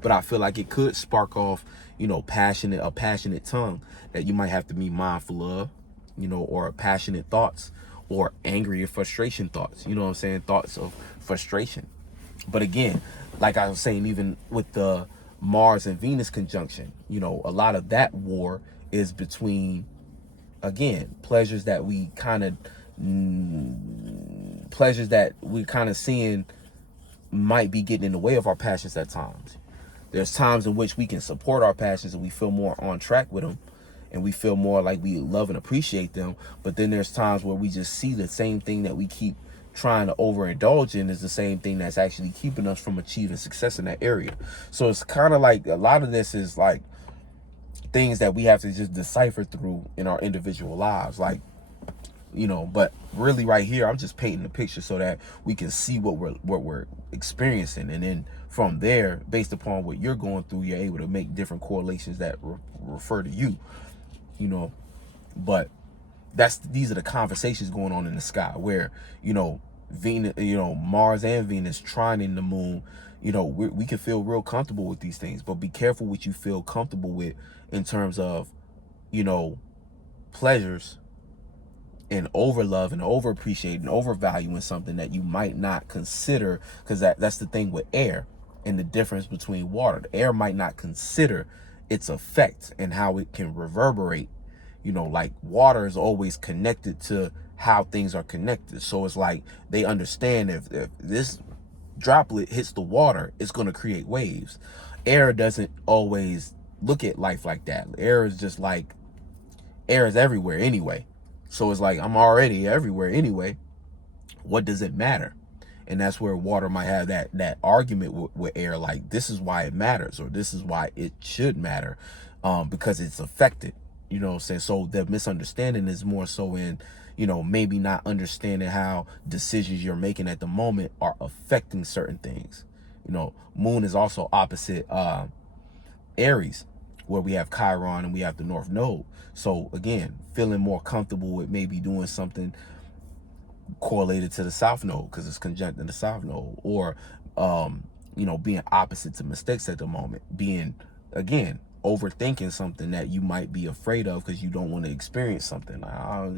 but I feel like it could spark off, you know, a passionate tongue that you might have to be mindful of, you know, or passionate thoughts, or angry or frustration thoughts, you know what I'm saying? Thoughts of frustration. But again, like I was saying, even with the Mars and Venus conjunction, you know, a lot of that war is between, again, pleasures that we kind of seeing might be getting in the way of our passions at times. There's times in which we can support our passions and we feel more on track with them, and we feel more like we love and appreciate them. But then there's times where we just see the same thing that we keep trying to overindulge in is the same thing that's actually keeping us from achieving success in that area. So it's kind of like a lot of this is like things that we have to just decipher through in our individual lives. Like, you know, but really right here, I'm just painting the picture so that we can see what we're experiencing. And then from there, based upon what you're going through, you're able to make different correlations that refer to you, you know. But these are the conversations going on in the sky where, you know, Venus, you know, Mars and Venus trining the moon. You know, we can feel real comfortable with these things, but be careful what you feel comfortable with in terms of, you know, pleasures, and over love and over appreciate and over valuing something that you might not consider, because that's the thing with air and the difference between water. The air might not consider its effect and how it can reverberate. You know, like water is always connected to how things are connected. So it's like they understand if this droplet hits the water, it's going to create waves. Air doesn't always look at life like that. Air is just like, air is everywhere anyway. So it's like, I'm already everywhere anyway. What does it matter? And that's where water might have that argument with air, like this is why it matters, or this is why it should matter, because it's affected. You know what I'm saying? So the misunderstanding is more so in, you know, maybe not understanding how decisions you're making at the moment are affecting certain things. You know, moon is also opposite Aries, where we have Chiron and we have the North Node. So again, feeling more comfortable with maybe doing something correlated to the South Node because it's conjunct in the South Node, or you know, being opposite to mistakes at the moment, being, again, overthinking something that you might be afraid of because you don't want to experience something.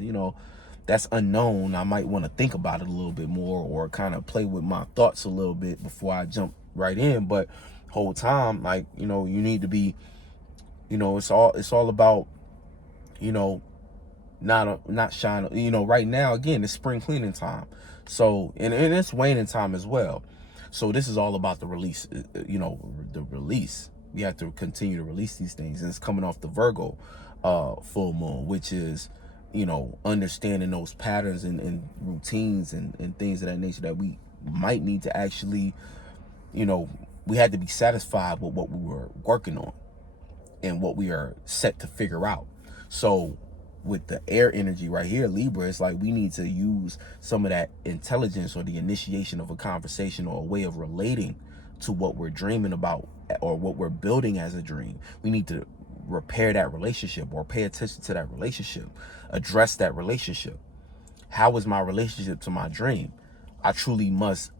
You know, that's unknown. I might want to think about it a little bit more, or kind of play with my thoughts a little bit before I jump right in. But whole time, like, you know, you need to be, you know, it's all about, you know, not shine. You know, right now, again, it's spring cleaning time. So, and it's waning time as well. So this is all about the release, you know, the release. We have to continue to release these things. And it's coming off the Virgo full moon, which is, you know, understanding those patterns and routines and things of that nature that we might need to actually, you know, we had to be satisfied with what we were working on and what we are set to figure out. So with the air energy right here, Libra, it's like we need to use some of that intelligence or the initiation of a conversation or a way of relating to what we're dreaming about or what we're building as a dream. We need to repair that relationship or pay attention to that relationship, address that relationship. How is my relationship to my dream? I truly must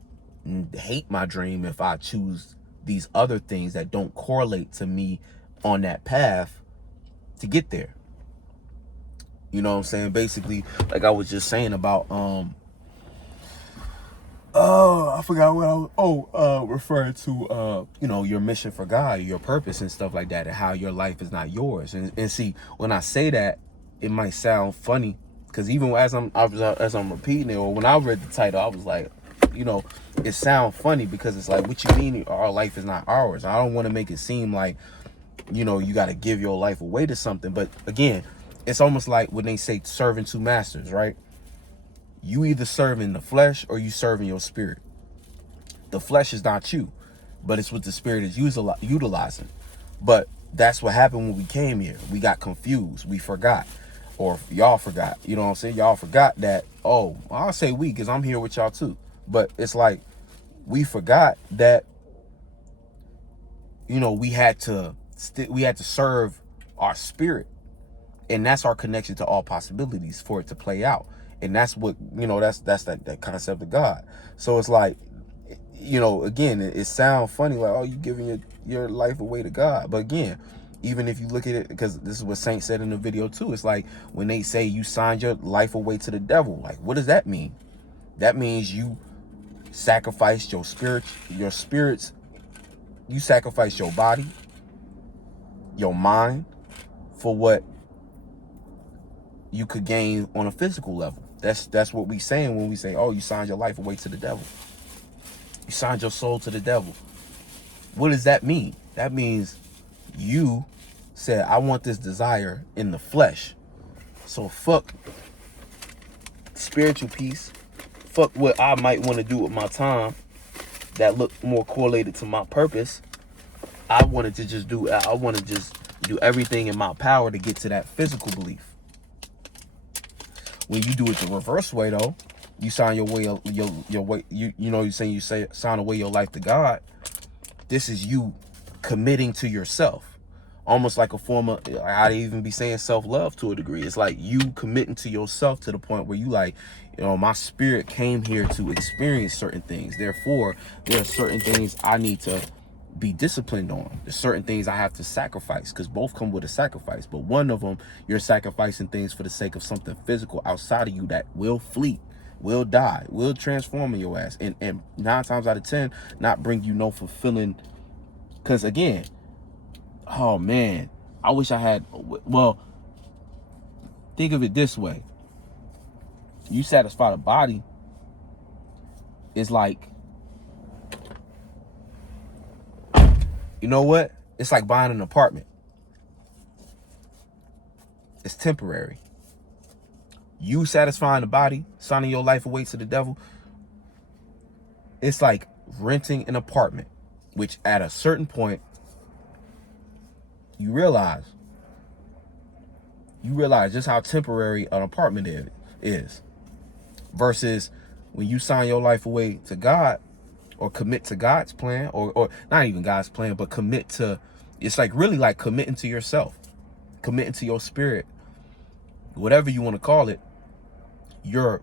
hate my dream if I choose these other things that don't correlate to me on that path to get there. You know what I'm saying? Basically, like I was just saying about I forgot what I was referring to you know, your mission for God, your purpose and stuff like that, and how your life is not yours. And see, when I say that, it might sound funny, because even as I'm repeating it, or when I read the title, I was like, you know, it sounds funny because it's like, what you mean our life is not ours? I don't want to make it seem like, you know, you got to give your life away to something. But again, it's almost like when they say serving two masters, right? You either serving the flesh or you serving your spirit. The flesh is not you, but it's what the spirit is utilizing. But that's what happened when we came here. We got confused. We forgot. Or y'all forgot. You know what I'm saying? Y'all forgot that, oh, I'll say we, because I'm here with y'all too. But it's like we forgot that, you know, we had to serve our spirit. And that's our connection to all possibilities for it to play out. And that's what, you know, that's that concept of God. So it's like, you know, again, it sounds funny, like, oh, you giving your life away to God. But again, Even if you look at it, because this is what Saint said in the video too. It's like when they say you signed your life away to the devil. Like, what does that mean? That means you sacrificed your spirits. You sacrificed your body, your mind, for what you could gain on a physical level. That's what we saying when we say, oh, you signed your life away to the devil. You signed your soul to the devil. What does that mean? That means you said, I want this desire in the flesh. So fuck spiritual peace. Fuck what I might want to do with my time that look more correlated to my purpose. I want to just do everything in my power to get to that physical belief. When you do it the reverse way, though, you sign your way, your way. You say sign away your life to God. This is you committing to yourself, almost like a form of, I'd even be saying self-love to a degree. It's like you committing to yourself to the point where you like, my spirit came here to experience certain things. Therefore, there are certain things I need to be disciplined on. There's certain things I have to sacrifice, because both come with a sacrifice. But one of them, you're sacrificing things for the sake of something physical outside of you that will fleet, will die, will transform in your ass, and 9 times out of 10 not bring you no fulfilling. Because again, oh man, I wish I had, well, think of it this way. You satisfy the body, it's like, you know what? It's like buying an apartment. It's temporary. You satisfying the body, signing your life away to the devil, it's like renting an apartment, which at a certain point, you realize just how temporary an apartment is. Versus when you sign your life away to God, or commit to God's plan, or not even God's plan, but commit to, it's like really like committing to yourself, committing to your spirit, whatever you want to call it. You're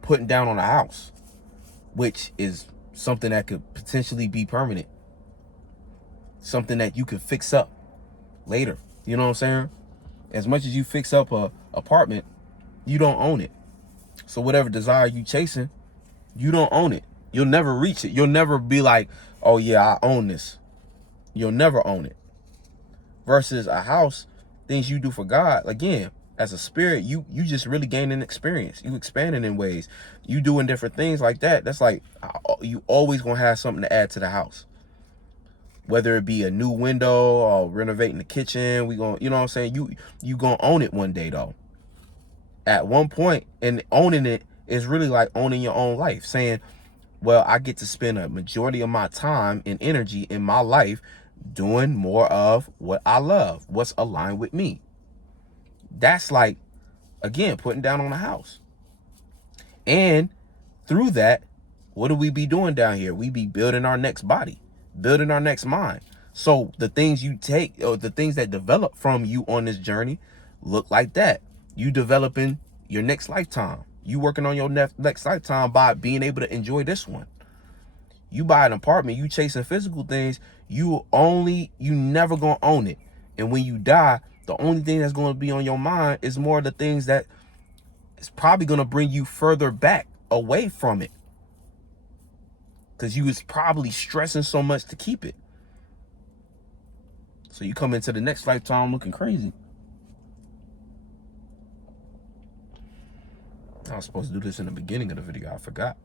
putting down on a house, which is something that could potentially be permanent, something that you could fix up later. You know what I'm saying? As much as you fix up a apartment, you don't own it. So whatever desire you chasing, you don't own it. You'll never reach it. You'll never be like, oh yeah, I own this. You'll never own it. Versus a house, things you do for God, again, as a spirit, you just really gaining experience. You expanding in ways. You doing different things like that. That's like, you always gonna have something to add to the house. Whether it be a new window or renovating the kitchen, we gonna, you know what I'm saying? You gonna own it one day though. At one point, and owning it is really like owning your own life. Saying, well, I get to spend a majority of my time and energy in my life doing more of what I love, what's aligned with me. That's like, again, putting down on a house. And through that, what do we be doing down here? We be building our next body, building our next mind. So the things you take, or the things that develop from you on this journey, look like that. You developing your next lifetime. You working on your next lifetime by being able to enjoy this one. You buy an apartment, you chasing physical things, you never gonna own it. And when you die, the only thing that's gonna be on your mind is more of the things that is probably gonna bring you further back away from it. Because you was probably stressing so much to keep it. So you come into the next lifetime looking crazy. I was supposed to do this in the beginning of the video. I forgot.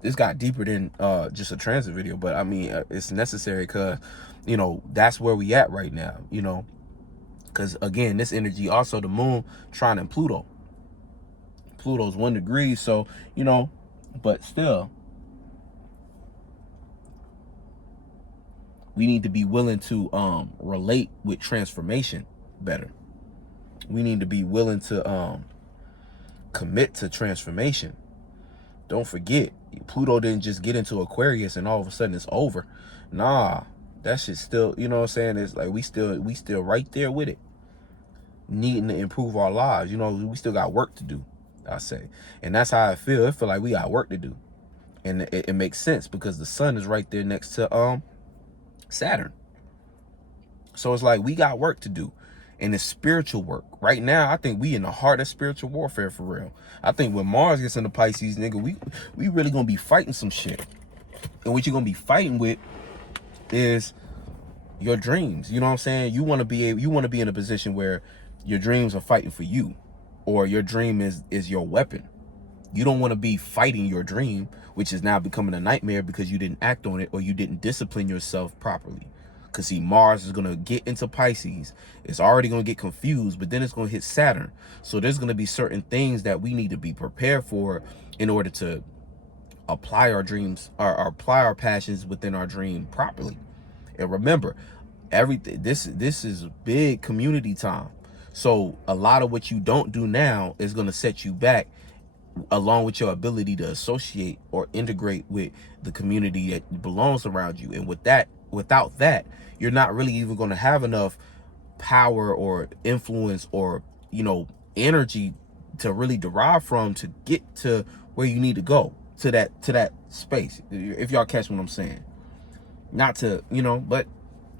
This got deeper than just a transit video, but I mean, it's necessary because, that's where we at right now, because again, this energy, also the moon trining Pluto. Pluto's 1 degree, so, but still, we need to be willing to relate with transformation better. We need to be willing to commit to transformation. Don't forget, Pluto didn't just get into Aquarius and all of a sudden it's over. Nah, that shit still, you know what I'm saying? It's like we still right there with it. Needing to improve our lives. We still got work to do, I say. And that's how I feel. I feel like we got work to do. And it makes sense because the sun is right there next to Saturn. So it's like we got work to do. And it's spiritual work. Right now, I think we in the heart of spiritual warfare for real. I think when Mars gets into Pisces, nigga, we really gonna be fighting some shit. And what you're gonna be fighting with is your dreams. You know what I'm saying? You want to be in a position where your dreams are fighting for you, or your dream is your weapon. You don't want to be fighting your dream, which is now becoming a nightmare because you didn't act on it or you didn't discipline yourself properly. Because see, Mars is going to get into Pisces. It's already going to get confused, but then it's going to hit Saturn. So there's going to be certain things that we need to be prepared for in order to apply our dreams or apply our passions within our dream properly. And remember, everything, this is big community time. So a lot of what you don't do now is going to set you back, along with your ability to associate or integrate with the community that belongs around you. And without that, you're not really even going to have enough power or influence or, you know, energy to really derive from to get to where you need to go, to that space. If y'all catch what I'm saying. Not to, you know, but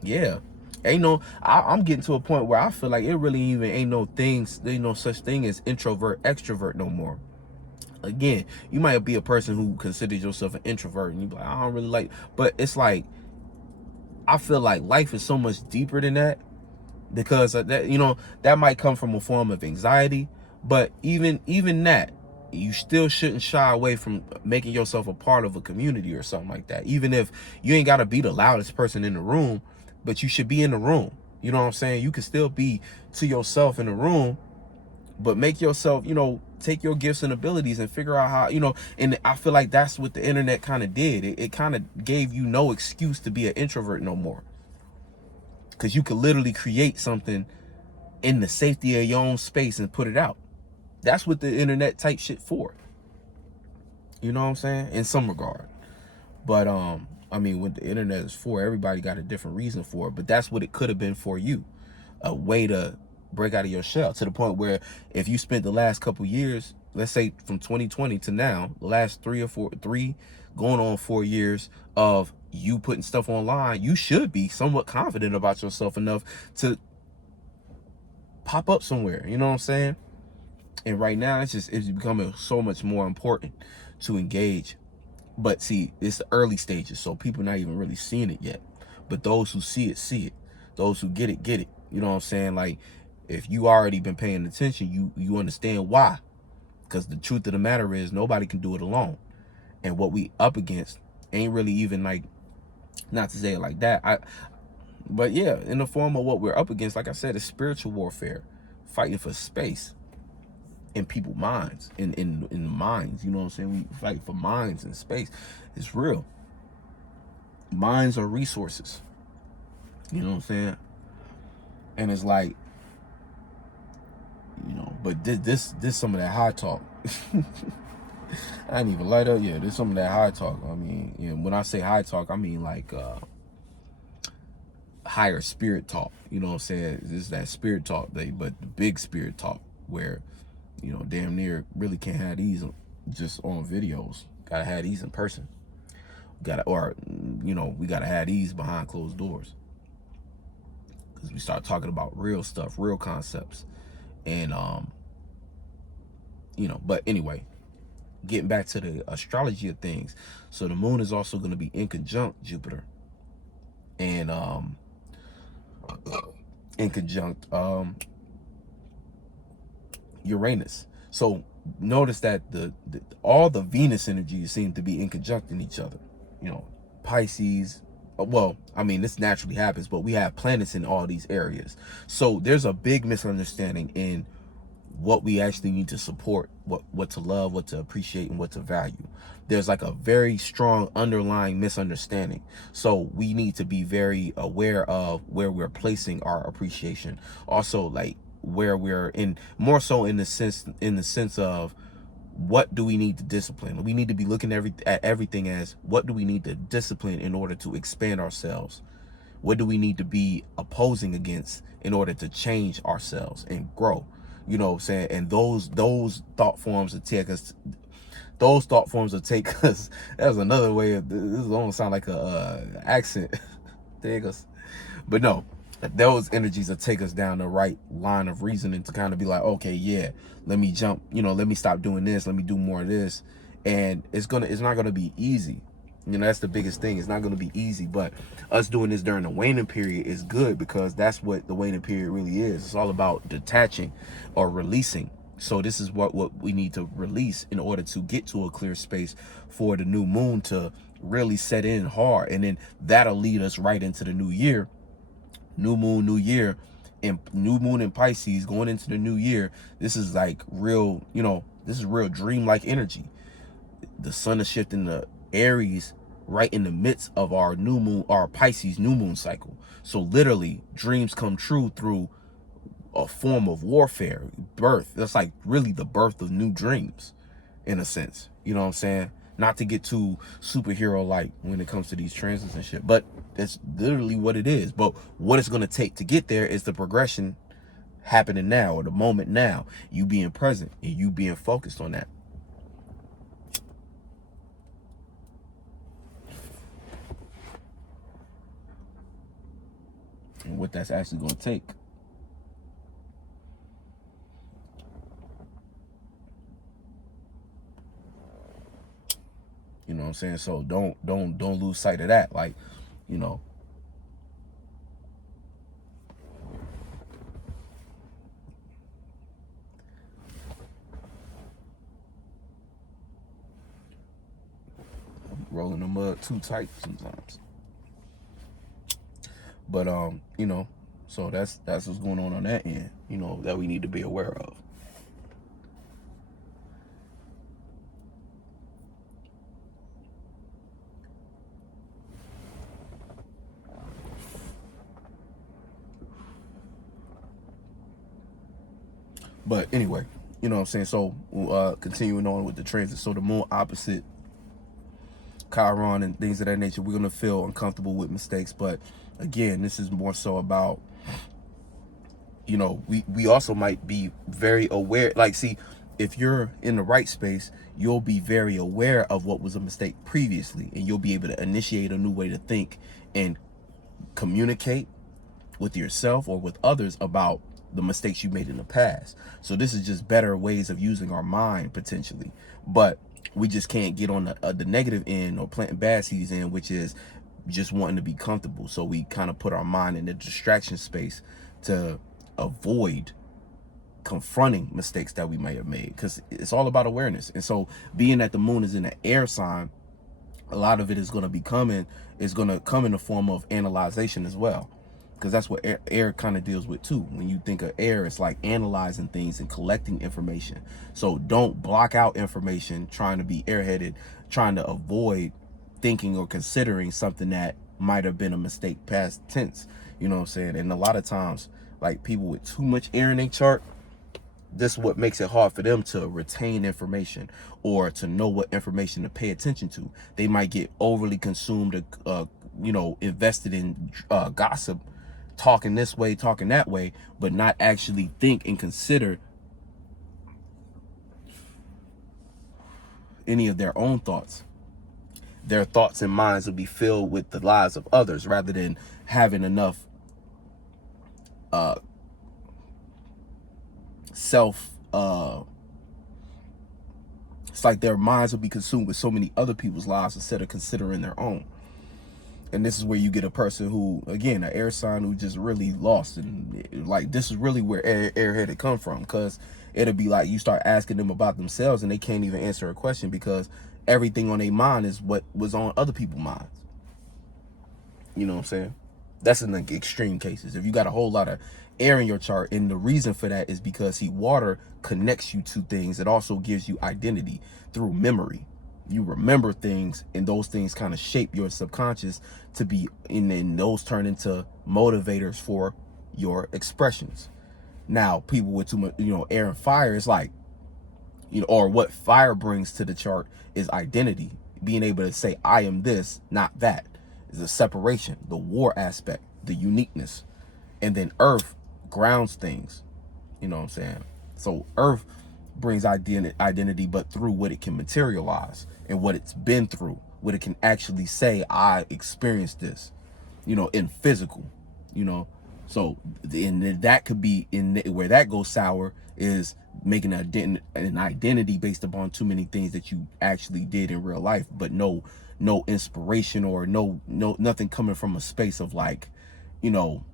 yeah. Ain't no, I'm getting to a point where I feel like it really even ain't no such thing as introvert, extrovert no more. Again, you might be a person who considers yourself an introvert and you be like, I don't really like, but it's like, I feel like life is so much deeper than that, because that, you know, that might come from a form of anxiety, but even that, you still shouldn't shy away from making yourself a part of a community or something like that. Even if you ain't got to be the loudest person in the room, but you should be in the room. You know what I'm saying? You can still be to yourself in the room, but make yourself, you know, take your gifts and abilities and figure out how, you know, and I feel like that's what the internet kind of did. It kind of gave you no excuse to be an introvert no more. Because you could literally create something in the safety of your own space and put it out. That's what the internet type shit for. You know what I'm saying? In some regard. But I mean, what the internet is for, everybody got a different reason for it. But that's what it could have been for you. A way to break out of your shell, to the point where if you spent the last couple years, let's say from 2020 to now, the last 3 going on 4 years of you putting stuff online, you should be somewhat confident about yourself enough to pop up somewhere. You know what I'm saying? And right now it's becoming so much more important to engage. But see, it's the early stages, so people not even really seeing it yet. But those who see it. Those who get it, get it. You know what I'm saying? Like, if you already been paying attention, you understand why. Because the truth of the matter is, nobody can do it alone. And what we up against ain't really even, like, not to say it like that, but yeah, in the form of what we're up against, like I said, it's spiritual warfare, fighting for space in people's minds, in minds. You know what I'm saying? We fight for minds and space. It's real. Minds are resources. You know what I'm saying? And it's like, you know, but this some of that high talk. I didn't even light up. Yeah, there's some of that high talk. I mean, you know, when I say high talk, I mean like higher spirit talk. You know what I'm saying? This is that spirit talk, but the big spirit talk where, you know, damn near really can't have these just on videos. Gotta have these in person. Or, you know, we gotta have these behind closed doors. Because we start talking about real stuff, real concepts. And, you know, but anyway, getting back to the astrology of things. So the moon is also going to be in conjunct Jupiter. And, in conjunct, Uranus. So notice that all the Venus energies seem to be in conjunct in each other. You know, Pisces, well, I mean, this naturally happens, but we have planets in all these areas. So there's a big misunderstanding in what we actually need to support, what to love, what to appreciate, and what to value. There's like a very strong underlying misunderstanding. So we need to be very aware of where we're placing our appreciation. Also, like, where we're in, more so in the sense of, what do we need to discipline? We need to be looking at everything as, what do we need to discipline in order to expand ourselves? What do we need to be opposing against in order to change ourselves and grow? You know what I'm saying? And those thought forms that those thought forms will take us. That was another way of, this almost sound like a accent. Take us. But no, those energies will take us down the right line of reasoning to kind of be like, okay, yeah, let me jump, let me stop doing this, let me do more of this. And it's not gonna be easy. That's the biggest thing. It's not going to be easy, but us doing this during the waning period is good, because that's what the waning period really is. It's all about detaching or releasing. So this is what we need to release in order to get to a clear space for the new moon to really set in hard. And then that'll lead us right into the new year. New moon, new year, and new moon in Pisces going into the new year. This is like real, this is real dreamlike energy. The sun is shifting to Aries right in the midst of our new moon, our Pisces new moon cycle. So literally dreams come true through a form of warfare, birth. That's like really the birth of new dreams in a sense. You know what I'm saying? Not to get too superhero like when it comes to these transits and shit, but that's literally what it is. But what it's going to take to get there is the progression happening now, or the moment now, you being present and you being focused on that. And what that's actually going to take. You know what I'm saying? So don't lose sight of that. Like, rolling the mud too tight sometimes. But so that's what's going on that end, that we need to be aware of. But anyway, you know what I'm saying? So continuing on with the transit. So the moon opposite Chiron and things of that nature, we're going to feel uncomfortable with mistakes. But again, this is more so about, we also might be very aware. Like, see, if you're in the right space, you'll be very aware of what was a mistake previously, and you'll be able to initiate a new way to think and communicate with yourself or with others about the mistakes you made in the past. So this is just better ways of using our mind potentially, but we just can't get on the negative end or planting bad seeds in, which is just wanting to be comfortable. So we kind of put our mind in the distraction space to avoid confronting mistakes that we may have made, because it's all about awareness. And so being that the moon is in an air sign, a lot of it is going to come in the form of analyzation as well, because that's what air kind of deals with too. When you think of air, it's like analyzing things and collecting information. So don't block out information trying to be airheaded, trying to avoid thinking or considering something that might have been a mistake past tense. You know what I'm saying? And a lot of times, like, people with too much air in their chart, this is what makes it hard for them to retain information or to know what information to pay attention to. They might get overly consumed, invested in gossip, talking this way, talking that way, but not actually think and consider any of their own thoughts. Their thoughts and minds will be filled with the lies of others rather than having enough it's like their minds will be consumed with so many other people's lives instead of considering their own. And this is where you get a person who, again, an air sign who just really lost. And like, this is really where airheaded come from, because it'll be like you start asking them about themselves and they can't even answer a question because everything on their mind is what was on other people's minds. You know what I'm saying? That's in the extreme cases. If you got a whole lot of air in your chart, and the reason for that is because water connects you to things. It also gives you identity through memory. You remember things, and those things kind of shape your subconscious to be, and then those turn into motivators for your expressions. Now, people with too much, air and fire is like, or what fire brings to the chart is identity. Being able to say, I am this, not that, is a separation, the war aspect, the uniqueness. And then earth grounds things, you know what I'm saying? So earth brings identity, but through what it can materialize and what it's been through, what it can actually say, I experienced this, you know, in physical, you know. So and that could be in where that goes sour is making an identity based upon too many things that you actually did in real life, but no inspiration or nothing coming from a space of like, you know,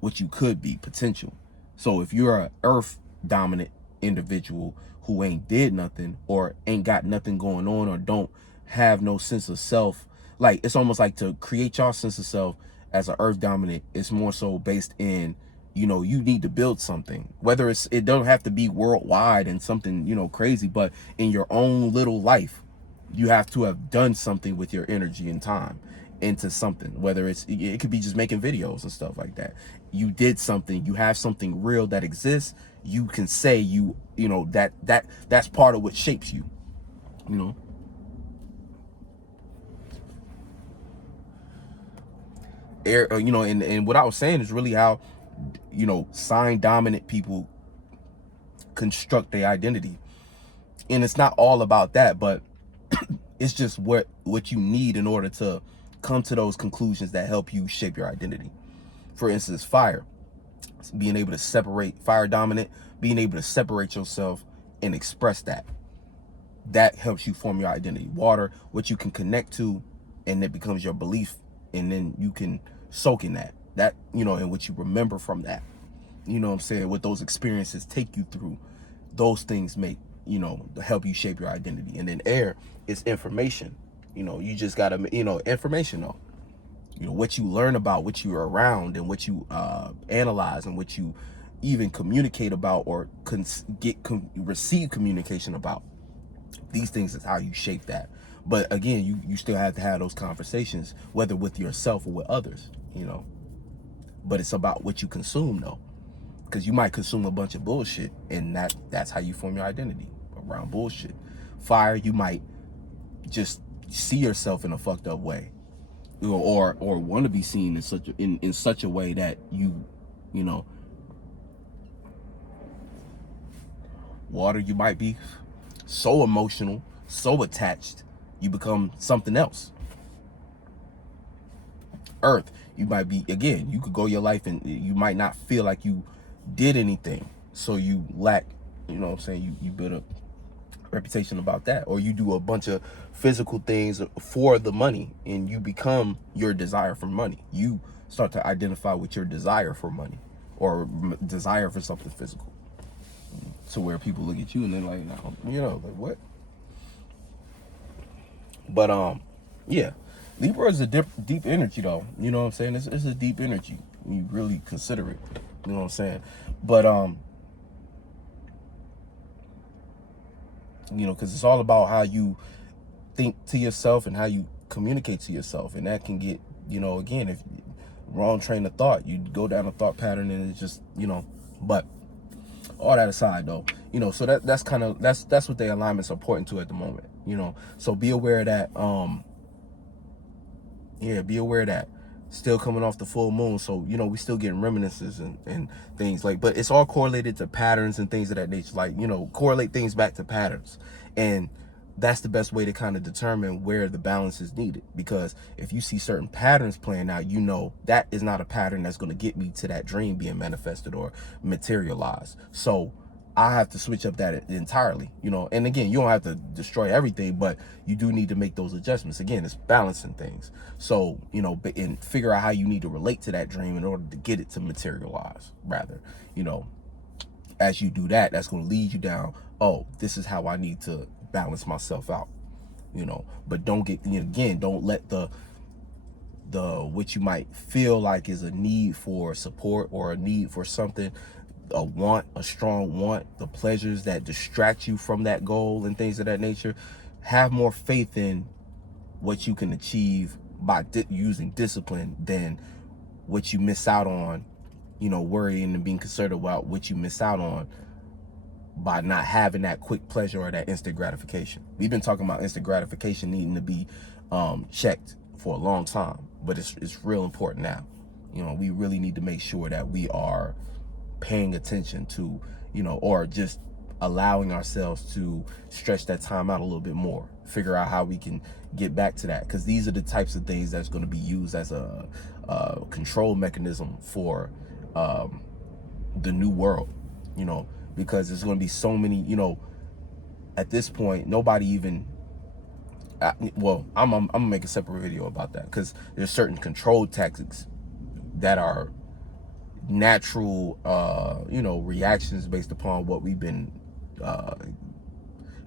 what you could be, potential. So if you're a earth dominant individual who ain't did nothing or ain't got nothing going on or don't have no sense of self, like it's almost like to create your sense of self as an earth dominant, it's more so based in, you know, you need to build something, whether it don't have to be worldwide and something, you know, crazy, but in your own little life, you have to have done something with your energy and time into something, whether it could be just making videos and stuff like that. You did something, you have something real that exists, you can say you know, that's part of what shapes you, you know. Air, you know, and what I was saying is really how, you know, sign dominant people construct their identity. And it's not all about that, but it's just what you need in order to come to those conclusions that help you shape your identity. For instance, fire, being able to separate, fire dominant, being able to separate yourself and express that helps you form your identity. Water, what you can connect to, and it becomes your belief, and then you can soak in that, you know, and what you remember from that, you know what I'm saying, what those experiences take you through, those things make, you know, help you shape your identity. And then air is information, you know, you just gotta, you know, information though, you know, what you learn about, what you're around, and what you analyze, and what you even communicate about or receive communication about. These things is how you shape that. But again, you still have to have those conversations, whether with yourself or with others, you know. But it's about what you consume though, because you might consume a bunch of bullshit, and that's how you form your identity, around bullshit. Fire, you might just see yourself in a fucked up way, or want to be seen in such a way that you know. Water, you might be so emotional, so attached, you become something else. Earth, you might be, again, you could go your life and you might not feel like you did anything, so you lack, you know what I'm saying, you build a reputation about that, or you do a bunch of physical things for the money and you become your desire for money. You start to identify with your desire for money or desire for something physical, to where people look at you and they're like, no, you know, like what? But yeah, Libra is a deep energy though, you know what I'm saying. It's a deep energy when you really consider it, you know what I'm saying. But you know, because it's all about how you think to yourself and how you communicate to yourself, and that can get, you know, again, if wrong train of thought, you go down a thought pattern and it's just, you know. But all that aside though, you know, so that's kind of that's what the alignments are pointing to at the moment, you know. So be aware of that. Yeah, be aware of that. Still coming off the full moon, so you know, we still getting reminiscences and things like, but it's all correlated to patterns and things of that nature, like, you know, correlate things back to patterns. And that's the best way to kind of determine where the balance is needed, because if you see certain patterns playing out, you know that is not a pattern that's going to get me to that dream being manifested or materialized. So I have to switch up that entirely, you know. And again, you don't have to destroy everything, but you do need to make those adjustments. Again, it's balancing things. So, you know, and figure out how you need to relate to that dream in order to get it to materialize, rather, you know. As you do that, that's going to lead you down, oh, this is how I need to balance myself out, you know. But don't get, you know, again, don't let the what you might feel like is a need for support or a need for something, a want, a strong want, the pleasures that distract you from that goal and things of that nature. Have more faith in what you can achieve by using discipline than what you miss out on, you know, worrying and being concerned about what you miss out on by not having that quick pleasure or that instant gratification. We've been talking about instant gratification needing to be checked for a long time, but it's real important now. You know, we really need to make sure that we are paying attention to, you know, or just allowing ourselves to stretch that time out a little bit more, figure out how we can get back to that, because these are the types of things that's going to be used as a control mechanism for the new world, you know, because there's going to be so many, you know, at this point, nobody even, well, I'm gonna make a separate video about that, because there's certain control tactics that are natural, you know, reactions based upon what we've been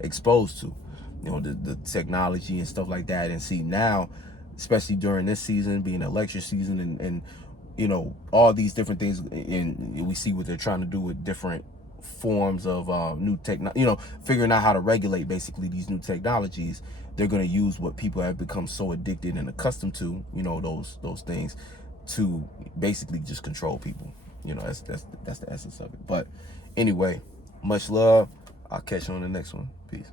exposed to, you know, the technology and stuff like that. And see now, especially during this season, being election season, and you know, all these different things, and we see what they're trying to do with different forms of new technology, you know, figuring out how to regulate basically these new technologies. They're going to use what people have become so addicted and accustomed to, you know, those things, to basically just control people. You know, that's the essence of it. But anyway, much love. I'll catch you on the next one. Peace.